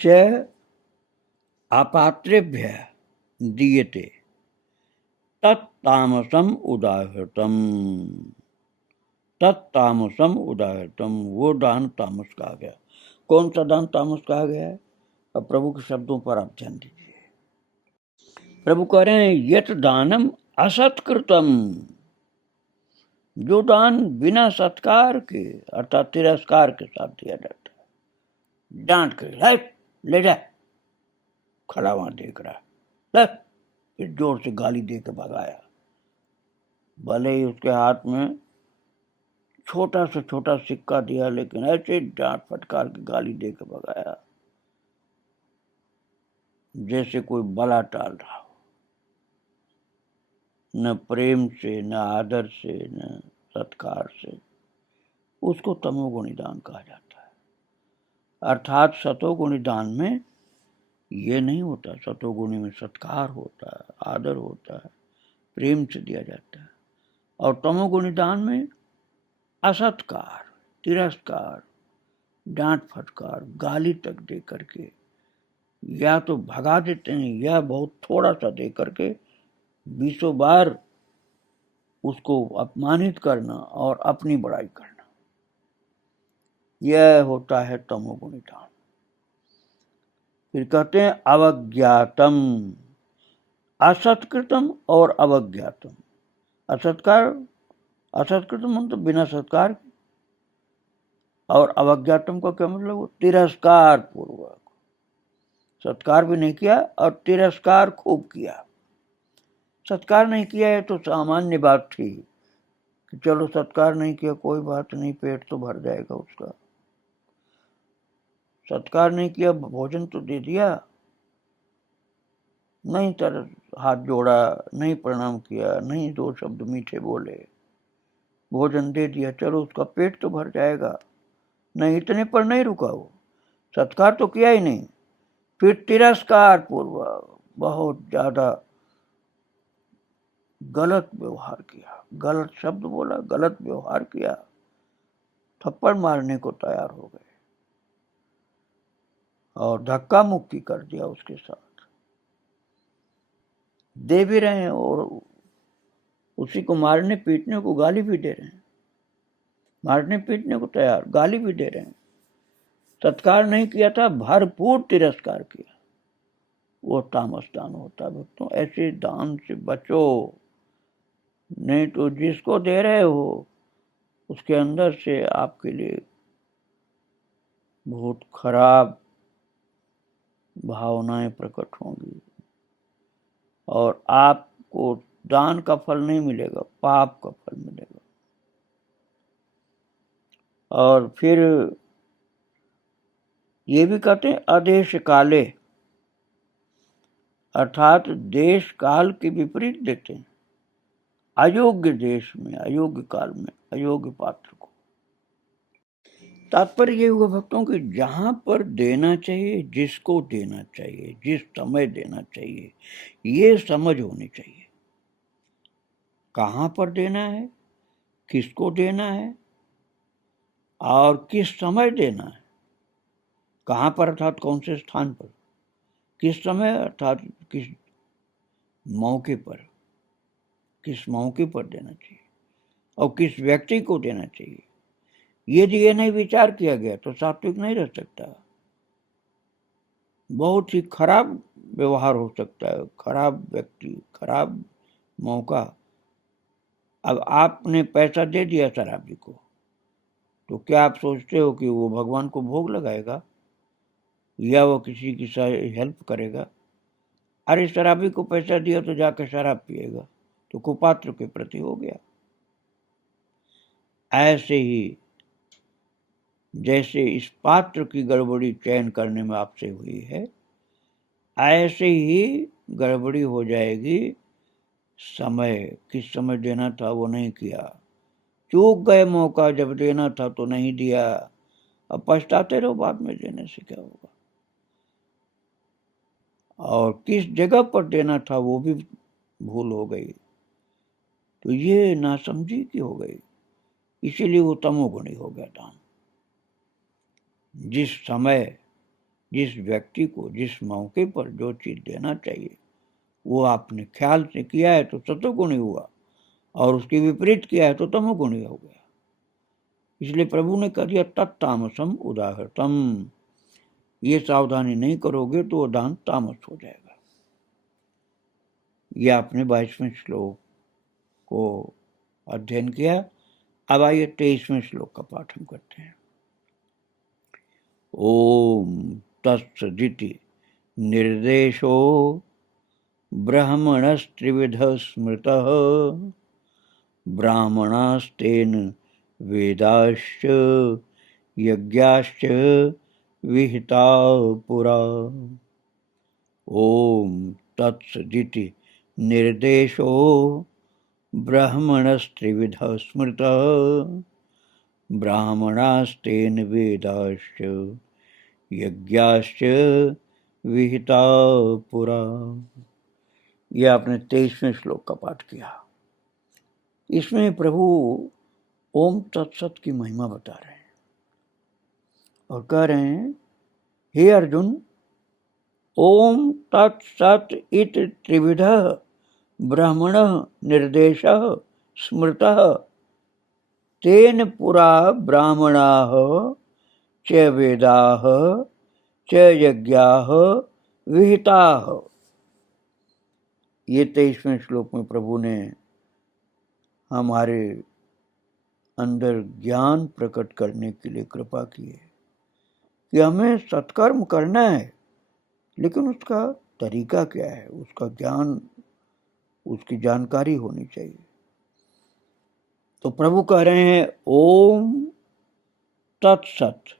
च अपात्रेभ्य दीयते तत्तामसम उदाहृतम। तत्तामसम उदाहृतम, वो दान तामस कहा गया। कौन सा दान तामस कहा गया है? अब प्रभु के शब्दों पर आप ध्यान दीजिए। प्रभु कह रहे हैं यत दानम असत्कृतम, जो दान बिना सत्कार के अर्थात तिरस्कार के साथ दिया जाता है, डांट के ले जा, खड़ा वहां देख रहा है, फिर जोर से गाली दे के भगाया, भले ही उसके हाथ में छोटा से छोटा सिक्का दिया, लेकिन ऐसे डांट फटकार की गाली दे के भगाया जैसे कोई बला टाल रहा हो। न प्रेम से, न आदर से, न सत्कार से, उसको तमोगुणी दान कहा जाता है। अर्थात सतोगुणी दान में ये नहीं होता। सतोगुणी में सत्कार होता है, आदर होता है, प्रेम से दिया जाता है, और तमोगुणी दान में असत्कार, तिरस्कार, डांट फटकार, गाली तक दे करके, या तो भगा देते हैं या बहुत थोड़ा सा दे करके 20 बार उसको अपमानित करना और अपनी बड़ाई करना, यह होता है तमोगुणी दान। फिर कहते हैं अवज्ञातम, असत्कृतम और अवज्ञातम। असत्कृतम मतलब बिना सत्कार, और अवज्ञातम का क्या मतलब हो? तिरस्कार पूर्वक। सत्कार भी नहीं किया और तिरस्कार खूब किया। सत्कार नहीं किया है तो सामान्य बात थी कि चलो सत्कार नहीं किया, कोई बात नहीं, पेट तो भर जाएगा उसका। सत्कार नहीं किया, भोजन तो दे दिया, नहीं हाथ जोड़ा, नहीं प्रणाम किया, नहीं 2 शब्द मीठे बोले, भोजन दे दिया, चलो उसका पेट तो भर जाएगा, नहीं, इतने पर नहीं रुका वो, सत्कार तो किया ही नहीं, फिर तिरस्कार पूर्वक बहुत ज्यादा गलत व्यवहार किया, गलत शब्द बोला, गलत व्यवहार किया, थप्पड़ मारने को तैयार हो गए और धक्का मुक्की कर दिया उसके साथ, दे भी रहे हैं और उसी को मारने पीटने को गाली भी दे रहे हैं, मारने पीटने को तैयार, गाली भी दे रहे हैं। सत्कार नहीं किया था, भरपूर तिरस्कार किया, वो तामस दान होता है। भक्तों, ऐसे दान से बचो, नहीं तो जिसको दे रहे हो उसके अंदर से आपके लिए बहुत खराब भावनाएं प्रकट होंगी और आपको दान का फल नहीं मिलेगा, पाप का फल मिलेगा। और फिर ये भी कहते हैं अदेश काले, अर्थात देश काल के विपरीत देते हैं, अयोग्य देश में, अयोग्य काल में, अयोग्य पात्र को। तात्पर्य ये हुआ भक्तों कि जहां पर देना चाहिए, जिसको देना चाहिए, जिस समय देना चाहिए, ये समझ होनी चाहिए। कहां पर देना है, किसको देना है और किस समय देना है। कहां पर अर्थात कौन से स्थान पर, किस समय अर्थात किस मौके पर, किस मौके पर देना चाहिए और किस व्यक्ति को देना चाहिए। यदि ये नहीं विचार किया गया तो सात्विक नहीं रह सकता, बहुत ही खराब व्यवहार हो सकता है, खराब व्यक्ति, खराब मौका। अब आपने पैसा दे दिया शराबी को, तो क्या आप सोचते हो कि वो भगवान को भोग लगाएगा या वो किसी की हेल्प करेगा? अरे शराबी को पैसा दिया तो जाकर शराब पिएगा, तो कुपात्र के प्रति हो गया। ऐसे ही जैसे इस पात्र की गड़बड़ी चयन करने में आपसे हुई है, ऐसे ही गड़बड़ी हो जाएगी समय, किस समय देना था वो नहीं किया, चूक गए मौका, जब देना था तो नहीं दिया, अब पछताते रहो बाद में देने से क्या होगा। और किस जगह पर देना था वो भी भूल हो गई, तो ये नासमझी की हो गई, इसीलिए वो तमोगुणी हो गया दान। जिस समय, जिस व्यक्ति को, जिस मौके पर जो चीज देना चाहिए वो आपने ख्याल से किया है तो सतोगुणी हुआ, और उसके विपरीत किया है तो तमोगुणी हो गया। इसलिए प्रभु ने कह दिया तत्तामसम उदाहृतम, ये सावधानी नहीं करोगे तो वो दान तामस हो जाएगा। ये आपने 22वें श्लोक को अध्ययन किया। अब आइए 23वें श्लोक का पाठ हम करते हैं। ओम तत्सदिति निर्देशो ब्राह्मणस्त्रिविधः स्मृतः ब्राह्मणास्तेन वेदाश्च यज्ञाश्च विहिता पुरा। ओम तत्सदिति निर्देशो ब्राह्मणस्त्रिविधः स्मृतः ब्राह्मणास्तेन वेदाश्च यज्ञाश्च विहिता पुरा। यह आपने 23वें श्लोक का पाठ किया। इसमें प्रभु ओम तत्सत की महिमा बता रहे हैं और कह रहे हैं, हे अर्जुन, ओम तत्सत इति त्रिविधः ब्राह्मणः निर्देशः स्मृतः तेन पुरा ब्राह्मणाः च वेदाः च यज्ञाः विहिताः। ये 23वें श्लोक में प्रभु ने हमारे अंदर ज्ञान प्रकट करने के लिए कृपा की है कि हमें सत्कर्म करना है, लेकिन उसका तरीका क्या है, उसका ज्ञान, उसकी जानकारी होनी चाहिए। तो प्रभु कह रहे हैं ओम तत्सत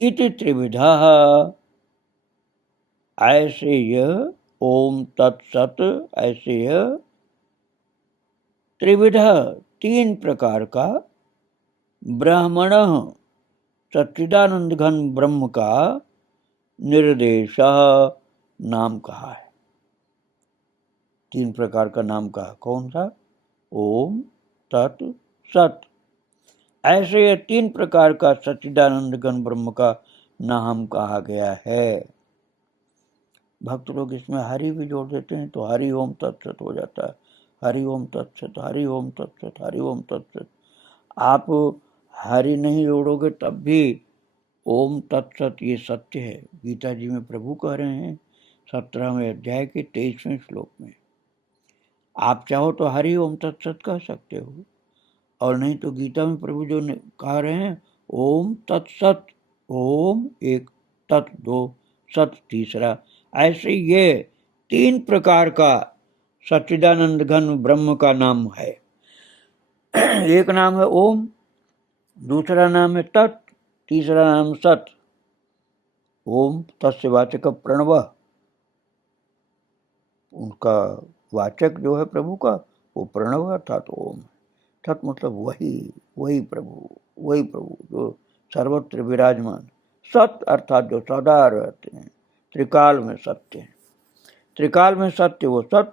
इति त्रिविधा, ऐसे यह ओम तत्सत, ऐसे यह त्रिविधा, 3 प्रकार का, ब्राह्मण सच्चिदानंद घन ब्रह्म का निर्देश नाम कहा है। 3 प्रकार का नाम कहा, कौन सा? ओम तत् सत। ऐसे ये 3 प्रकार का सच्चिदानंद घन ब्रह्म का नाम कहा गया है। भक्त लोग इसमें हरि भी जोड़ देते हैं तो हरि ओम तत्सत हो जाता है। हरि ओम तत्सत, हरि ओम तत्सत, हरि ओम तत्सत। आप हरि नहीं जोड़ोगे तब भी ओम तत्सत ये सत्य है। गीता जी में प्रभु कह रहे हैं 17वें अध्याय के 23वें श्लोक में, आप चाहो तो हरि ओम तत्सत कह सकते हो, और नहीं तो गीता में प्रभु जो कह रहे हैं ओम तत्सत, ओम एक, तत् 2, सत तीसरा। ऐसे ये 3 प्रकार का सच्चिदानंद घन ब्रह्म का नाम है। एक नाम है ओम, दूसरा नाम है तत्, तीसरा नाम सत। ओम तस्य वाचक प्रणव, उनका वाचक जो है प्रभु का वो प्रणव अर्थात ओम। तत् मतलब वही प्रभु जो सर्वत्र विराजमान। सत अर्थात जो सदा रहते हैं, त्रिकाल में सत्य है, त्रिकाल में सत्य वो सत,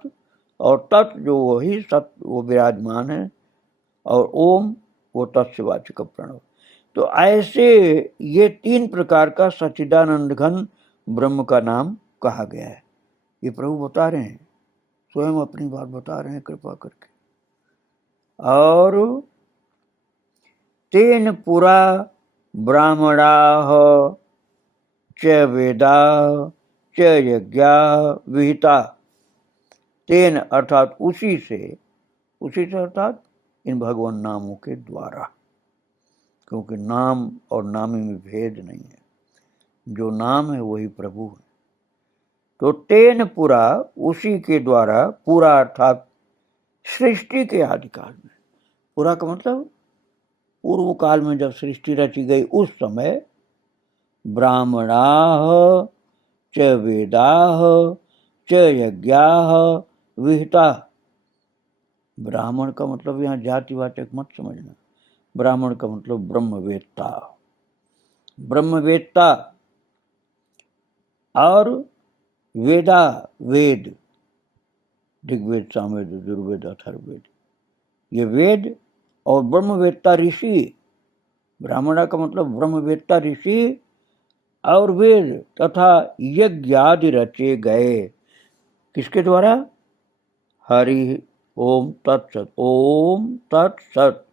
और तत् जो वही सत वो विराजमान है, और ओम वो तत्सवाचक प्रणव। तो ऐसे ये 3 प्रकार का सच्चिदानंद घन ब्रह्म का नाम कहा गया है। ये प्रभु बता रहे हैं, स्वयं अपनी बात बता रहे हैं कृपा करके। और तेन पुरा ब्राह्मणाः च वेदाः च यज्ञाः विहिता। तेन अर्थात उसी से अर्थात इन भगवान नामों के द्वारा, क्योंकि नाम और नामी में भेद नहीं है, जो नाम है वही प्रभु है। तो तेन पुरा, उसी के द्वारा, पूरा अर्थात सृष्टि के आदि काल में, पूरा का मतलब पूर्व काल में जब सृष्टि रची गई उस समय, ब्राह्मणाः च वेदाः च यज्ञाः विहिता। ब्राह्मण का मतलब यहाँ जातिवाचक मत समझना, ब्राह्मण का मतलब ब्रह्मवेत्ता, ब्रह्मवेत्ता। और वेदा, वेद, ऋग्वेद, सामवेद, यजुर्वेद, अथर्ववेद, ये वेद, और ब्रह्मवेत्ता ऋषि। ब्राह्मण का मतलब ब्रह्मवेत्ता ऋषि और वेद तथा यज्ञ आदि रचे गए, किसके द्वारा? हरि ओम तत्सत, ओम तत्सत।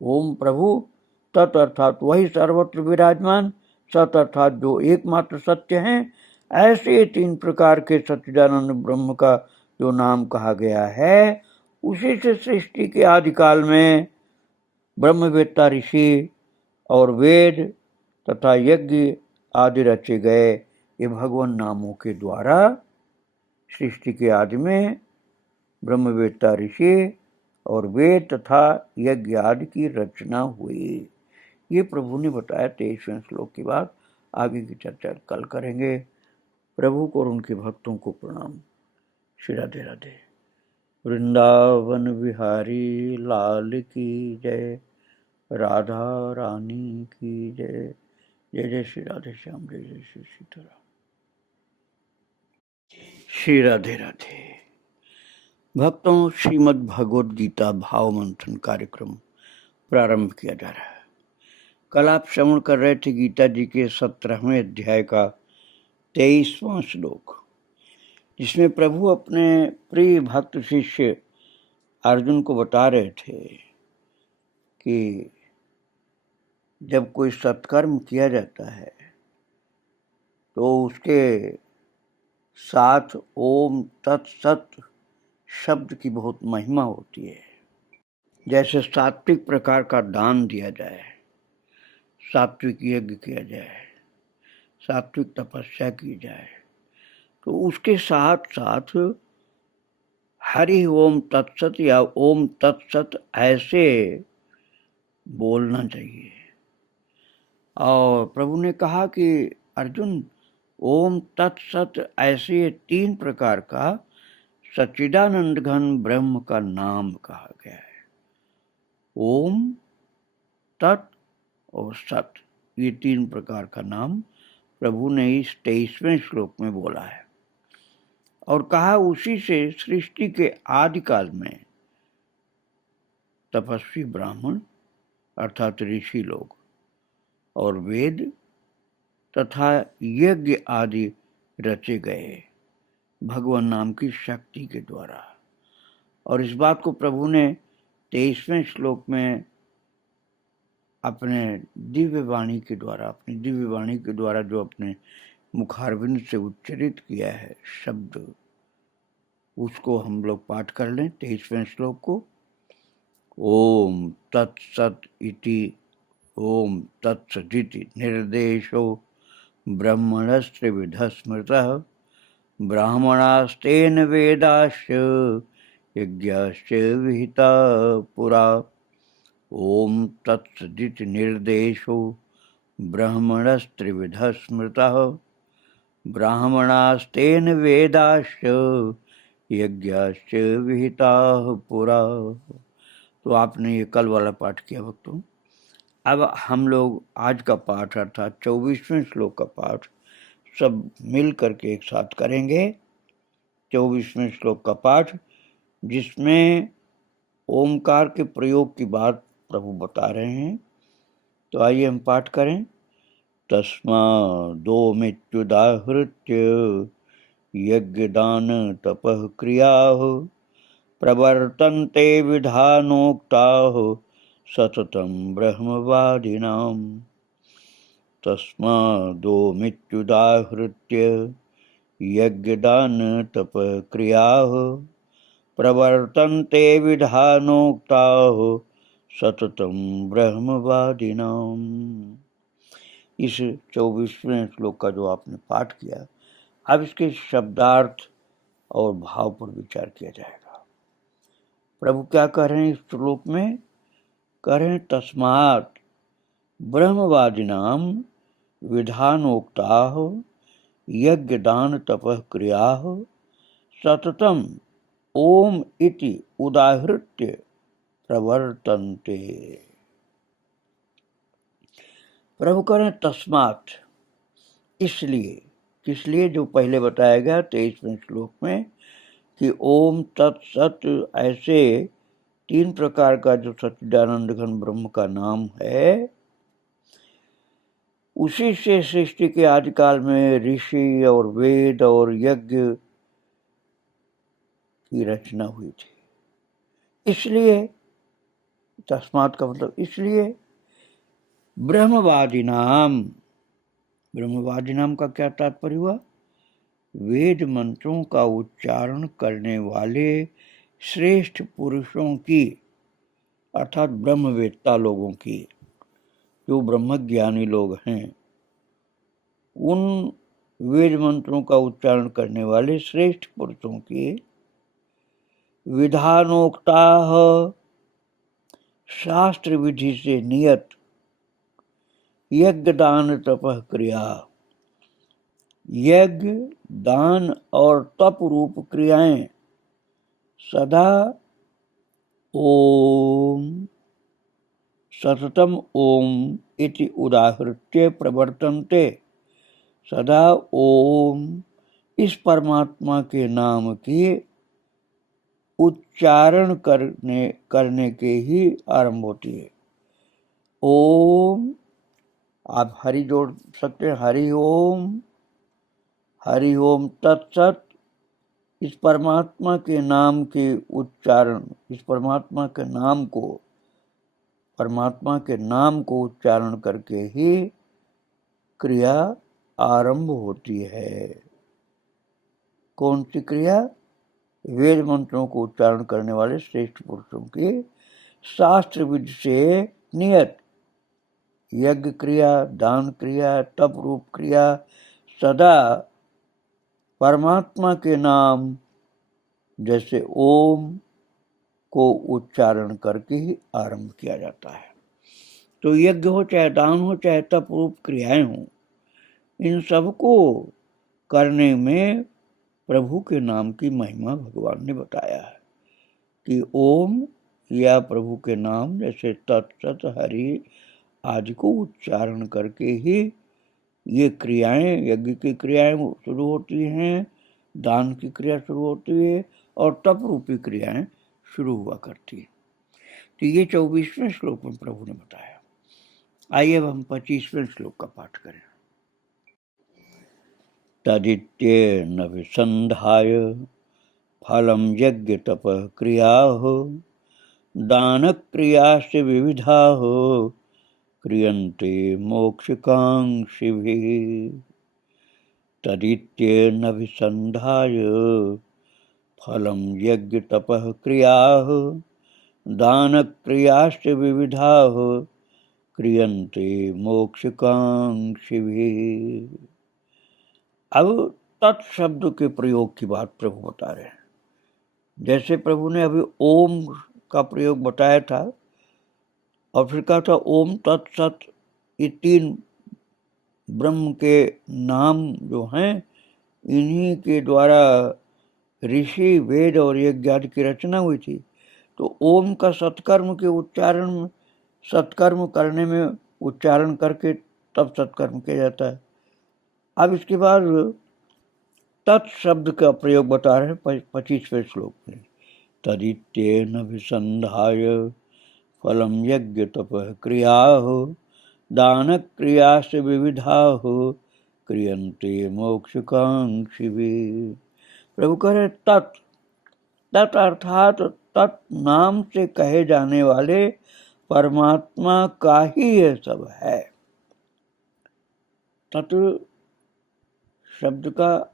ओम प्रभु, तत् अर्थात वही सर्वत्र विराजमान, सत अर्थात जो एकमात्र सत्य हैं, ऐसे 3 प्रकार के सच्चिदानंद ब्रह्म का जो नाम कहा गया है, उसी से सृष्टि के आदिकाल में ब्रह्मवेत्ता ऋषि और वेद तथा यज्ञ आदि रचे गए। ये भगवान नामों के द्वारा सृष्टि के आदि में ब्रह्मवेत्ता ऋषि और वेद तथा यज्ञ आदि की रचना हुई। ये प्रभु ने बताया 23वें श्लोक की बात। आगे की चर्चा कल करेंगे। प्रभु को और उनके भक्तों को प्रणाम। श्री राधे राधे। वृंदावन बिहारी लाल की जय, राधा रानी की जय। जय जय श्री राधे श्याम, जय जय श्री सीताराम। श्री राधे राधे। भक्तों, श्रीमद् भगवद गीता भाव मंथन कार्यक्रम प्रारंभ किया जा रहा है। कल आप श्रवण कर रहे थे गीता जी के 17वें अध्याय का 23वां श्लोक, जिसमें प्रभु अपने प्रिय भक्त शिष्य अर्जुन को बता रहे थे कि जब कोई सत्कर्म किया जाता है तो उसके साथ ओम तत्सत शब्द की बहुत महिमा होती है। जैसे सात्विक प्रकार का दान दिया जाए, सात्विक यज्ञ किया जाए, सात्विक तपस्या की जाए, तो उसके साथ साथ हरि ओम तत्सत या ओम तत्सत ऐसे बोलना चाहिए। और प्रभु ने कहा कि अर्जुन, ओम तत्सत ऐसे 3 प्रकार का सच्चिदानंद घन ब्रह्म का नाम कहा गया है। ओम, तत् और सत, ये 3 प्रकार का नाम प्रभु ने इस 23वें श्लोक में बोला है। और कहा उसी से सृष्टि के आदिकाल में तपस्वी ब्राह्मण अर्थात ऋषि लोग और वेद तथा यज्ञ आदि रचे गए भगवान नाम की शक्ति के द्वारा। और इस बात को प्रभु ने 23वें श्लोक में अपने दिव्य वाणी के द्वारा जो अपने मुखारविंद से उच्चरित किया है शब्द, उसको हम लोग पाठ कर लें 23वें श्लोक को। ओम तत्सत इति ओम तत्सदिति निर्देशो ब्रह्मणस्त्रिविधः स्मृतः ब्राह्मणास्तेन वेदाश्च यज्ञाश्च विहिता पुरा। ओम तत्सदिति निर्देशो ब्रह्मणस्त्रिविधः स्मृतः ब्राह्मणास्तेन वेदाश्च यज्ञाश्च विहिता पुरा। तो आपने ये कल वाला पाठ किया भक्तों। अब हम लोग आज का पाठ अर्थात 24वें श्लोक का पाठ सब मिल करके एक साथ करेंगे। 24वें श्लोक का पाठ, जिसमें ओमकार के प्रयोग की बात प्रभु बता रहे हैं। तो आइए हम पाठ करें। तस्मादोमित्युदाहृत्य यज्ञदान तपः क्रियाः प्रवर्तन्ते विधानोक्ताः सततं ब्रह्मवादिनाम्। तस्मादोमित्युदाहृत्य यज्ञदान तपः क्रियाः प्रवर्तन्ते विधानोक्ताः सततं ब्रह्मवादिनाम्। इस 24वें श्लोक का जो आपने पाठ किया, अब इसके शब्दार्थ और भाव पर विचार किया जाएगा। प्रभु क्या कह रहे हैं इस श्लोक में? कह रहे हैं तस्मात् ब्रह्मवादिनां विधानोक्ताः यज्ञदान तपः क्रियाः सततं ओम इति उदाहृत्य प्रवर्तन्ते। प्रभु कह रहे हैं तस्मात्, इसलिए, किस लिए? जो पहले बताया गया 23वें श्लोक में कि ओम तत्सत ऐसे 3 प्रकार का जो सच्चिदानंद घन ब्रह्म का नाम है, उसी से सृष्टि के आदिकाल में ऋषि और वेद और यज्ञ की रचना हुई थी। इसलिए तस्मात् का मतलब इसलिए ब्रह्मवादी नाम, ब्रह्मवादी नाम का क्या तात्पर्य हुआ? वेद मंत्रों का उच्चारण करने वाले श्रेष्ठ पुरुषों की, अर्थात ब्रह्मवेत्ता लोगों की, जो ब्रह्मज्ञानी लोग हैं, उन वेद मंत्रों का उच्चारण करने वाले श्रेष्ठ पुरुषों की विधानोक्ता शास्त्र विधि से नियत यज्ञ दान तपः क्रिया, यज्ञ दान और तप रूप क्रियाएं सदा ओम सततम ओम इति उदाहृत्य प्रवर्तन्ते, सदा ओम इस परमात्मा के नाम की उच्चारण करने के ही आरंभ होती है। ओम, आप हरि जोड़ सकते हैं, हरि ओम तत्सत। इस परमात्मा के नाम के उच्चारण, इस परमात्मा के नाम को उच्चारण करके ही क्रिया आरंभ होती है। कौन सी क्रिया? वेद मंत्रों को उच्चारण करने वाले श्रेष्ठ पुरुषों की शास्त्र विधि से नियत यज्ञ क्रिया, दान क्रिया, तप रूप क्रिया सदा परमात्मा के नाम जैसे ओम को उच्चारण करके ही आरंभ किया जाता है। तो यज्ञ हो, चाहे दान हो, चाहे तप रूप क्रियाएं हो, इन सबको करने में प्रभु के नाम की महिमा भगवान ने बताया है कि ओम या प्रभु के नाम जैसे तत्सत, हरि आदि को उच्चारण करके ही ये क्रियाएं, यज्ञ की क्रियाएं शुरू होती हैं, दान की क्रिया शुरू होती है और तप रूपी क्रियाएं शुरू हुआ करती है। तो ये 24वें श्लोक में प्रभु ने बताया। आइए अब हम 25वें श्लोक का पाठ करें। तदित्येन विसंधाय फलम यज्ञ तप क्रिया दान क्रियाश्च विविधा क्रियन्ते मोक्षकांक्षिभिः। तदित्येन विसंधाय फलम यज्ञ तप क्रिया दान क्रियाश्च विविधा क्रियन्ते मोक्षकांक्षिभिः। अब तत्शब्द के प्रयोग की बात प्रभु बता रहे हैं। जैसे प्रभु ने अभी ओम का प्रयोग बताया था और फिर कहा था ओम तत्सत, ये 3 ब्रह्म के नाम जो हैं, इन्हीं के द्वारा ऋषि, वेद और यज्ञ आदि की रचना हुई थी। तो ओम का सत्कर्म के उच्चारण में, सत्कर्म करने में उच्चारण करके तब सत्कर्म किया जाता है। अब इसके बाद तत्शब्द का प्रयोग बता रहे हैं 25वें श्लोक में। तदित्येन विसंधाय फलम यज्ञ तप क्रिया दान क्रिया से विविधा क्रियन्ते मोक्षकांक्षिभिः। प्रभु कह रहे तत् अर्थात तत् नाम से कहे जाने वाले परमात्मा का ही यह सब है। तत् शब्द का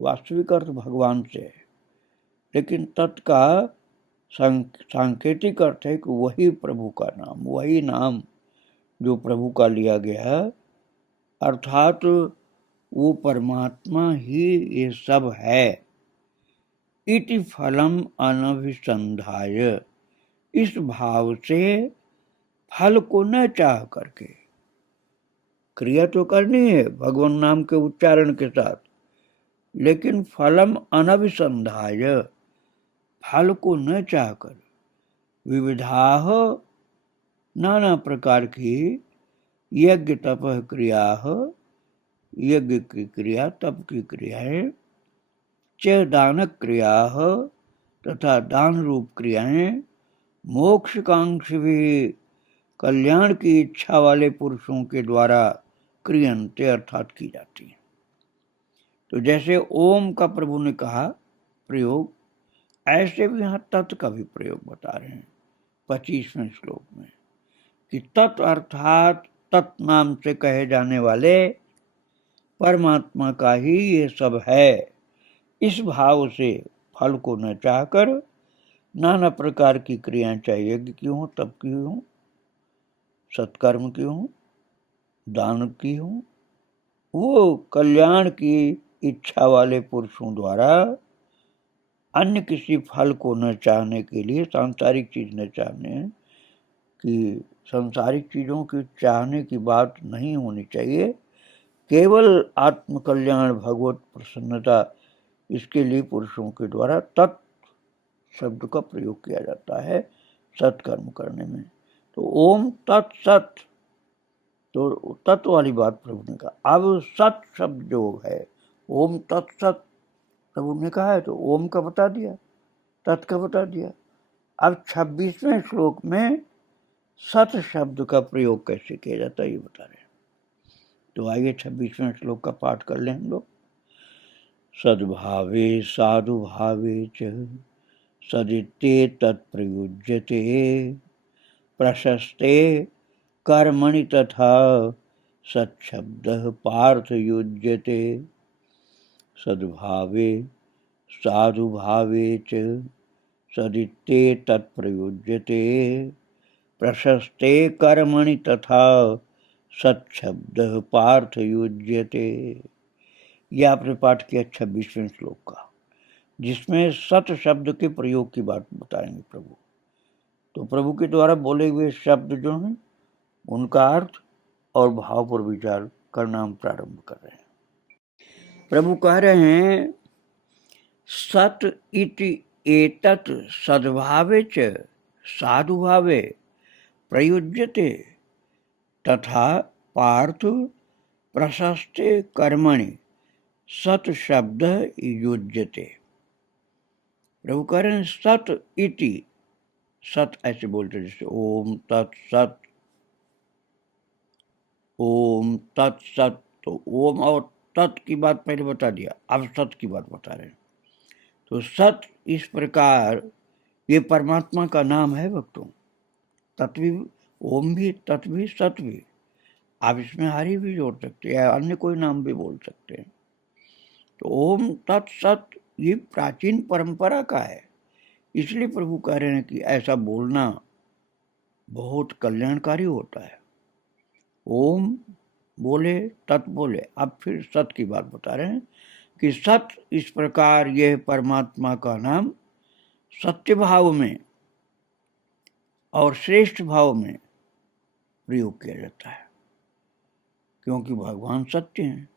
वास्तविक अर्थ भगवान से है, लेकिन तत् का सांकेतिक अर्थ है कि वही प्रभु का नाम, वही नाम जो प्रभु का लिया गया, अर्थात वो परमात्मा ही ये सब है। इति फलम अनभिसंधाय, इस भाव से फल को न चाह करके, क्रिया तो करनी है भगवान नाम के उच्चारण के साथ, लेकिन फलम अनभिसंधाय, फल को न चाहकर, विविधाः, नाना प्रकार की यज्ञ तप क्रिया, यज्ञ की क्रिया, तप की क्रियाएं, च दान क्रिया, तथा दान रूप क्रियाएं, मोक्षकांक्षी भी, कल्याण की इच्छा वाले पुरुषों के द्वारा क्रियन्ते अर्थात की जाती है। तो जैसे ओम का प्रभु ने कहा प्रयोग, ऐसे भी यहाँ तत् का भी प्रयोग बता रहे हैं 25वें श्लोक में कि तत् अर्थात तत् नाम से कहे जाने वाले परमात्मा का ही ये सब है, इस भाव से फल को न चाहकर नाना प्रकार की क्रियाएं, चाहे यज्ञ की हो, तप की हो, सत्कर्म की हो, दान की हो, वो कल्याण की इच्छा वाले पुरुषों द्वारा अन्य किसी फल को न चाहने के लिए, सांसारिक चीज न चाहने कि सांसारिक चीजों की चाहने की बात नहीं होनी चाहिए। केवल आत्म कल्याण, भगवत प्रसन्नता, इसके लिए पुरुषों के द्वारा तत् शब्द का प्रयोग किया जाता है सत्कर्म करने में। तो ओम तत्सत, तो तत्व वाली बात प्रभु ने कहा। अब सत शब्द जो है, ओम तत्सत प्रभु ने कहा है, तो ओम का बता दिया, तत् का बता दिया। अब 26वें श्लोक में सत शब्द का प्रयोग कैसे किया जाता है ये बता रहे हैं। तो आइए 26वें श्लोक का पाठ कर लें हम लोग। सद्भावे साधु भावे च सदित्ते तत्प्रयुज्यते प्रशस्ते कर्मणि तथा सत्शब्दः पार्थ युज्यते। सद्भावे साधु भावे च सदित्ते तत्प्रयुज्यते प्रशस्ते कर्मणि तथा सत्शब्दः पार्थ युज्यते। ये आपने पाठ किया 26वें श्लोक का, जिसमें सत शब्द के प्रयोग की बात बताएंगे प्रभु। तो प्रभु के द्वारा बोले हुए शब्द जो हैं उनका अर्थ और भाव पर विचार करना हम प्रारंभ कर रहे हैं। प्रभु कह रहे हैं सत इति एतत् सद्भावे च साधुभावे प्रयुज्यते तथा पार्थ प्रशस्ते कर्मणि सत शब्द युज्यते। प्रभु कह रहे हैं सत इति, सत ऐसे बोलते जैसे ओम तत्सत, ओम तत्सत। तो ओम और तत् की बात पहले बता दिया, अब सत की बात बता रहे हैं। तो सत इस प्रकार ये परमात्मा का नाम है भक्तों। तत् भी, ओम भी, तत् भी, सत भी। आप इसमें हरि भी जोड़ सकते हैं, अन्य कोई नाम भी बोल सकते हैं। तो ओम तत्सत ये प्राचीन परंपरा का है, इसलिए प्रभु कह रहे हैं कि ऐसा बोलना बहुत कल्याणकारी होता है। ओम बोले, तत् बोले। अब फिर सत की बात बता रहे हैं कि सत इस प्रकार यह परमात्मा का नाम सत्य भाव में और श्रेष्ठ भाव में प्रयोग किया जाता है, क्योंकि भगवान सत्य हैं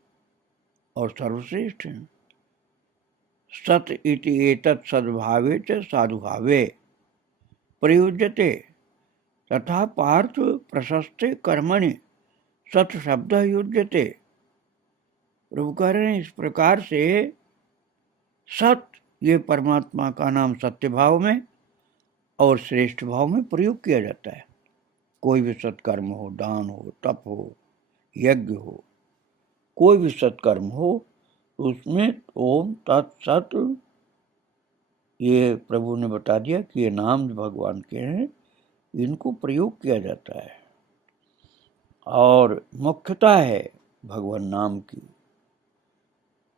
और सर्वश्रेष्ठ हैं। सत इति एतत् सद्भावे च साधुभावे प्रयुज्यते तथा पार्थ प्रशस्ते कर्मणि सत शब्द युज्यते। प्रभु कह रहे हैं इस प्रकार से सत ये परमात्मा का नाम सत्य भाव में और श्रेष्ठ भाव में प्रयोग किया जाता है। कोई भी सत्कर्म हो, दान हो, तप हो, यज्ञ हो, कोई भी सत्कर्म हो, उसमें ओम तत्सत ये प्रभु ने बता दिया कि ये नाम भगवान के हैं, इनको प्रयोग किया जाता है और मुख्यता है भगवान नाम की।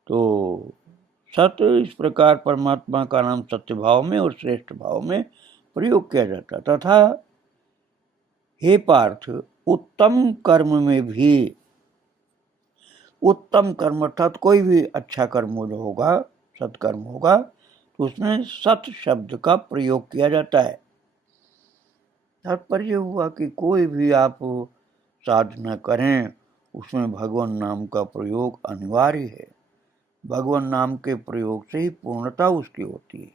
तो सत इस प्रकार परमात्मा का नाम सत्य भाव में और श्रेष्ठ भाव में प्रयोग किया जाता तथा हे पार्थ उत्तम कर्म में भी, उत्तम कर्म अर्थात कोई भी अच्छा कर्म जो होगा, सत्कर्म होगा, तो उसमें सत शब्द का प्रयोग किया जाता है। तात्पर्य हुआ कि कोई भी आप साधना करें उसमें भगवान नाम का प्रयोग अनिवार्य है। भगवान नाम के प्रयोग से ही पूर्णता उसकी होती है।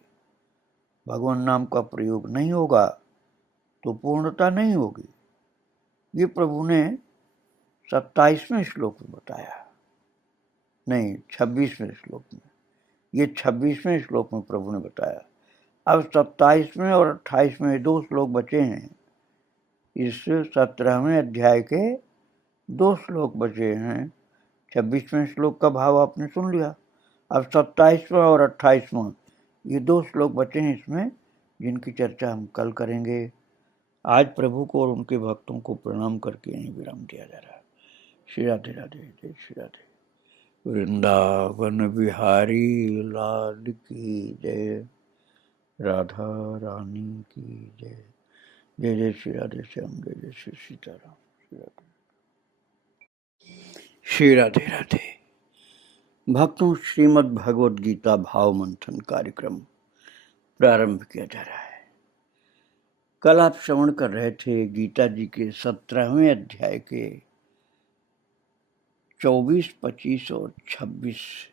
भगवान नाम का प्रयोग नहीं होगा तो पूर्णता नहीं होगी। ये प्रभु ने 27वें श्लोक में बताया, नहीं 26वें श्लोक में। ये 26वें श्लोक में प्रभु ने बताया। अब 27वें और 28वें 2 श्लोक बचे हैं। इस 17वें अध्याय के 2 श्लोक बचे हैं। 26वें श्लोक का भाव आपने सुन लिया। अब 27वां और 28वां ये 2 श्लोक बचे हैं इसमें, जिनकी चर्चा हम कल करेंगे। आज प्रभु को और उनके भक्तों को प्रणाम करके यहीं विराम दिया जा रहा है। श्री राधे राधे, जय श्री राधे। वृंदावन बिहारी लाल की जय, राधा रानी की जय। जय जय श्री राधे श्याम, जय जय श्री सीताराम। श्री राधे राधे। भक्तों, श्रीमद् भगवद गीता भाव मंथन कार्यक्रम प्रारंभ किया जा रहा है। कल आप श्रवण कर रहे थे गीता जी के 17वें अध्याय के 24, 25 और 26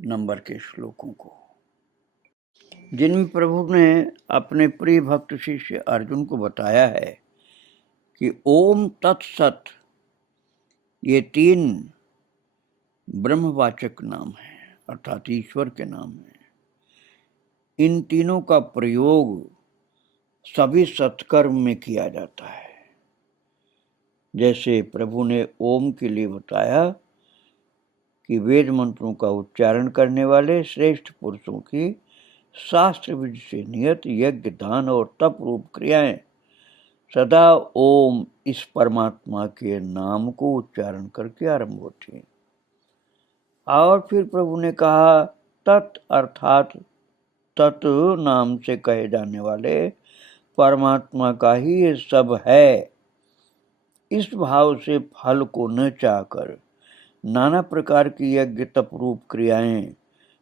नंबर के श्लोकों को, जिनमें प्रभु ने अपने प्रिय भक्त शिष्य अर्जुन को बताया है कि ओम तत्सत ये 3 ब्रह्मवाचक नाम है, अर्थात ईश्वर के नाम है। इन तीनों का प्रयोग सभी सत्कर्म में किया जाता है। जैसे प्रभु ने ओम के लिए बताया कि वेद मंत्रों का उच्चारण करने वाले श्रेष्ठ पुरुषों की शास्त्र विधि से नियत यज्ञ, दान और तप रूप क्रियाएं सदा ओम इस परमात्मा के नाम को उच्चारण करके आरंभ होती हैं। और फिर प्रभु ने कहा तत् अर्थात तत् नाम से कहे जाने वाले परमात्मा का ही ये सब है। इस भाव से फल को न चाहकर नाना प्रकार की यज्ञ, तप रूप क्रियाएं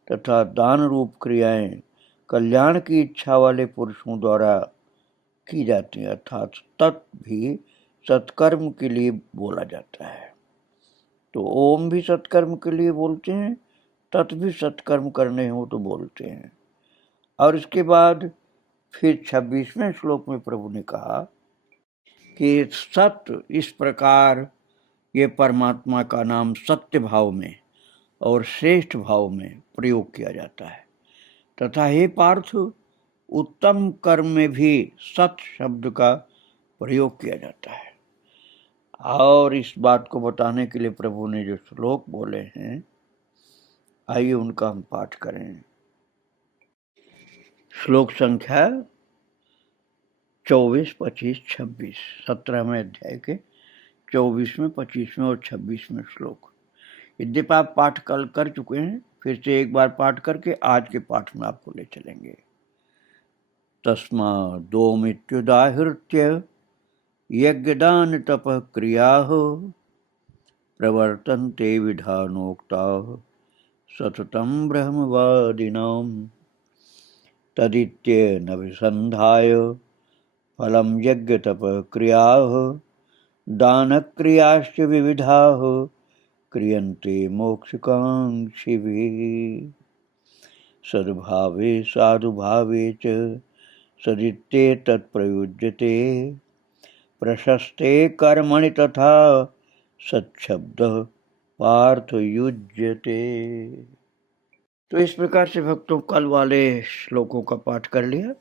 तथा दान रूप क्रियाएं कल्याण की इच्छा वाले पुरुषों द्वारा की जाती है, अर्थात तत् भी सत्कर्म के लिए बोला जाता है। तो ओम भी सत्कर्म के लिए बोलते हैं, तत् भी सत्कर्म करने हो तो बोलते हैं। और इसके बाद फिर 26वें श्लोक में प्रभु ने कहा कि सत्य इस प्रकार ये परमात्मा का नाम सत्य भाव में और श्रेष्ठ भाव में प्रयोग किया जाता है तथा हे पार्थ, उत्तम कर्म में भी सत्य शब्द का प्रयोग किया जाता है। और इस बात को बताने के लिए प्रभु ने जो श्लोक बोले हैं, आइए उनका हम पाठ करें। श्लोक संख्या 24, 25, 26, 17वें अध्याय के 24वें, 25वें और 26वें श्लोक। यद्यपि आप पाठ कल कर चुके हैं, फिर से एक बार पाठ करके आज के पाठ में आपको ले चलेंगे। तस्मादोमित्युदाहृत्य यज्ञदान तपः क्रियाः प्रवर्तन्ते विधानोक्ताः सततं ब्रह्मवादिनां तदित्येनभिसन्धाय फलं यज्ञतपः क्रियाः दानक्रियाश्च विविधाः क्रियन्ते मोक्षकाङ्क्षिभिः सद्भावे साधुभावे च सदित्ये तत्प्रयुज्यते प्रशस्ते कर्मणि तथा सच्छब्दः पार्थ युज्यते। तो इस प्रकार से भक्तों कल वाले श्लोकों का पाठ कर लिया।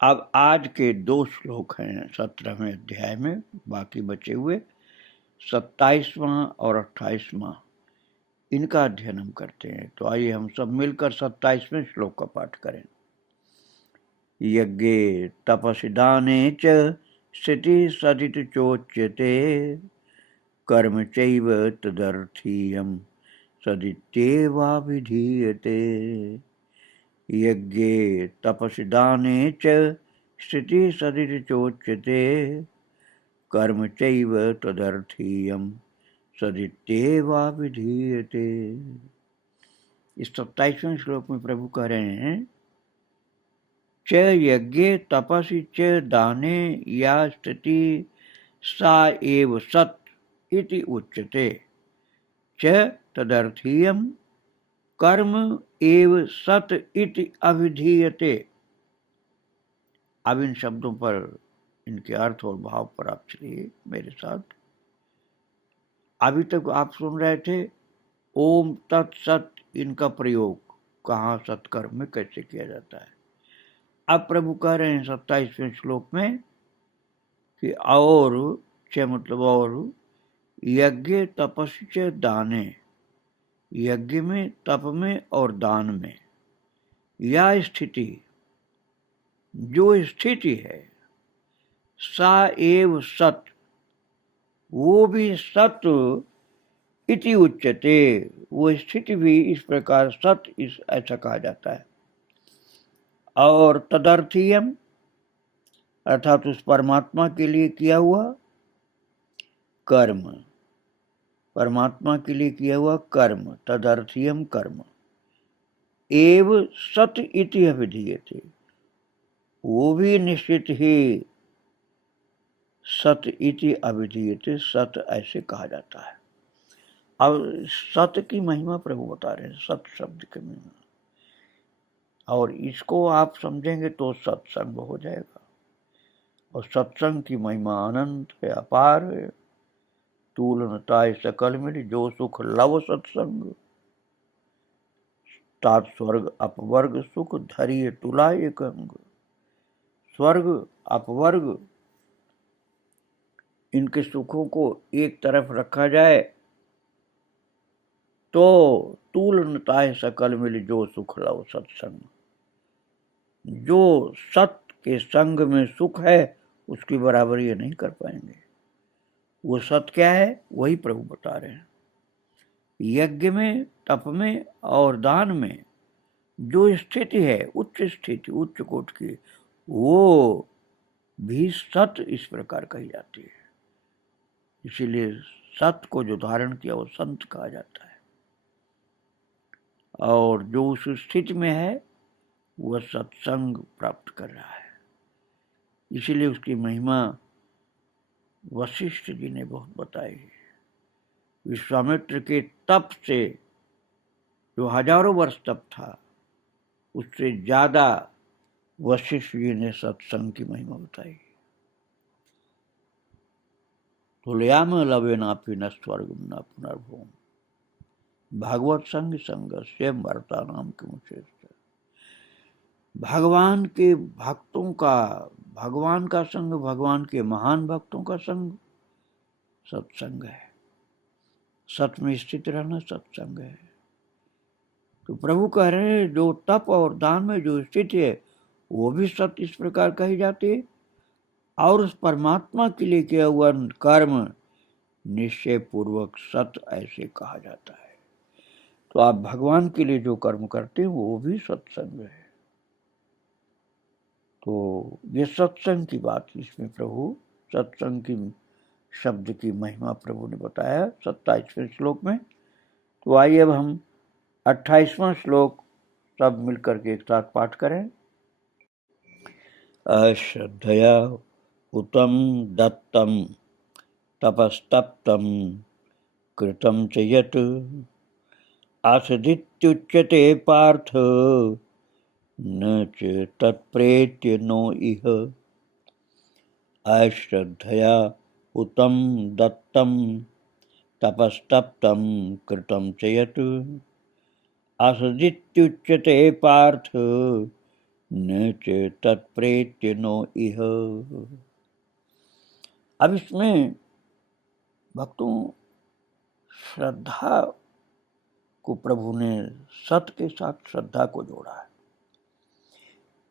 अब आज के 2 श्लोक हैं 17वें अध्याय में, बाकी बचे हुए 27वां और 28वां, इनका अध्ययन हम करते हैं। तो आइए हम सब मिलकर 27वें श्लोक का पाठ करें। यज्ञे तपसि दाने च स्थिति सदित चोच्यते कर्म चैव तदर्थीयं सदित्येवाभिधीयते। यज्ञे तपसि दाने च स्थिति सदित चोच्यते कर्म चैव तदर्थीयं सदित्येवाभिधीयते। इस 27वें श्लोक में प्रभु कह रहे हैं च यज्ञे तपसि च दाने या स्थिति सा एव सत् इति उच्यते च तदर्थीयं कर्म एव सत् इति अभिधीयते। अब इन शब्दों पर, इनके अर्थ और भाव पर आप चलिए मेरे साथ। अभी तक आप सुन रहे थे ओम तत्सत, इनका प्रयोग कहाँ सत्कर्म में कैसे किया जाता है। अब प्रभु कह रहे हैं 27वें श्लोक में कि और च मतलब और यज्ञ तपस्या च दाने, यज्ञ में, तप में और दान में, या स्थिति जो स्थिति है, सा एव सत वो भी सत इति उच्यते, वो स्थिति भी इस प्रकार सत इस ऐसा कहा जाता है। और तदर्थीयम अर्थात उस परमात्मा के लिए किया हुआ कर्म, परमात्मा के लिए किया हुआ कर्म, तदर्थीयम कर्म एव सत इति अभिधीयते, वो भी निश्चित ही सत इति अभिधीयते, सत ऐसे कहा जाता है। अब सत की महिमा प्रभु बता रहे हैं, सत शब्द की महिमा, और इसको आप समझेंगे तो सत्संग हो जाएगा। और सत्संग की महिमा अनंत है, अपार है। तुलनताय सकल मिल जो सुख लव सत्संग, तात स्वर्ग अपवर्ग सुख धरिए तुला एक अंग। स्वर्ग अपवर्ग इनके सुखों को एक तरफ रखा जाए तो तुलनताय सकल मिल जो सुख लव सत्संग, जो सत के संग में सुख है उसकी बराबरी ये नहीं कर पाएंगे। वो सत क्या है वही प्रभु बता रहे हैं। यज्ञ में, तप में और दान में जो स्थिति है उच्च स्थिति, उच्च कोट की, वो भी सत इस प्रकार कही जाती है। इसीलिए सत को जो धारण किया वो संत कहा जाता है। और जो उस स्थिति में है वह सत्संग प्राप्त कर रहा है। इसीलिए उसकी महिमा वशिष्ठ जी ने बहुत बताई है। विश्वामित्र के तप से, जो हजारों वर्ष तप था, उससे ज्यादा वशिष्ठ जी ने सत्संग की महिमा बताई। तुलयाम लवे नापि न स्वर्ग न पुनर्भूम, भागवत संग संग से मरता नाम के मुझे। भगवान के भक्तों का, भगवान का संग, भगवान के महान भक्तों का संग सत्संग है। सत में स्थित रहना सत्संग है। तो प्रभु कह रहे हैं जो तप और दान में जो स्थिति है वो भी सत इस प्रकार कही जाती है। और उस परमात्मा के लिए किया हुआ कर्म निश्चय पूर्वक सत ऐसे कहा जाता है। तो आप भगवान के लिए जो कर्म करते हैं वो भी सत्संग है। तो ये सत्संग की बात इसमें प्रभु, सत्संग की शब्द की महिमा प्रभु ने बताया 27वें श्लोक में। तो आइए अब हम 28वां श्लोक सब मिलकर के एक साथ पाठ करें। अश्रद्धया उतम दत्तम तपस्तप्तम कृतं च यत् आसदित्युच्यते पार्थ न च तत्प्रेत्य नो इह। अश्रद्धया उतम दत्तम तपस्तप्तम कृतं च यत् आसदित्युच्यते पार्थ न च तत्प्रेत्य नो इह। अब इसमें भक्तों श्रद्धा को प्रभु ने सत के साथ श्रद्धा को जोड़ा है।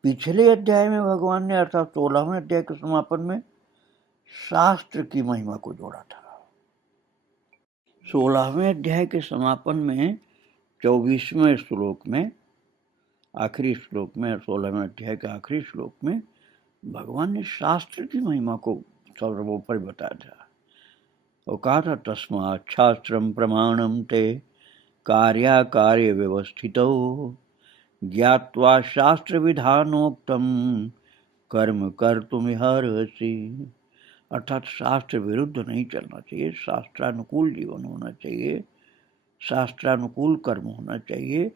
पिछले अध्याय में भगवान ने अर्थात 16वें अध्याय के समापन में शास्त्र की महिमा को जोड़ा था। 16वें अध्याय के समापन में 24वें श्लोक में, आखिरी श्लोक में, 16वें अध्याय के आखिरी श्लोक में भगवान ने शास्त्र की महिमा को सर्वोपरि बताया था। वो कहा था तस्मात् शास्त्रम प्रमाणम ते कार्याकार्य व्यवस्थितो ज्ञात्वा शास्त्र विधानोक्तम कर्म कर्तुमिहार्हसि। अर्थात शास्त्र विरुद्ध नहीं चलना चाहिए, शास्त्रानुकूल जीवन होना चाहिए, शास्त्रानुकूल कर्म होना चाहिए।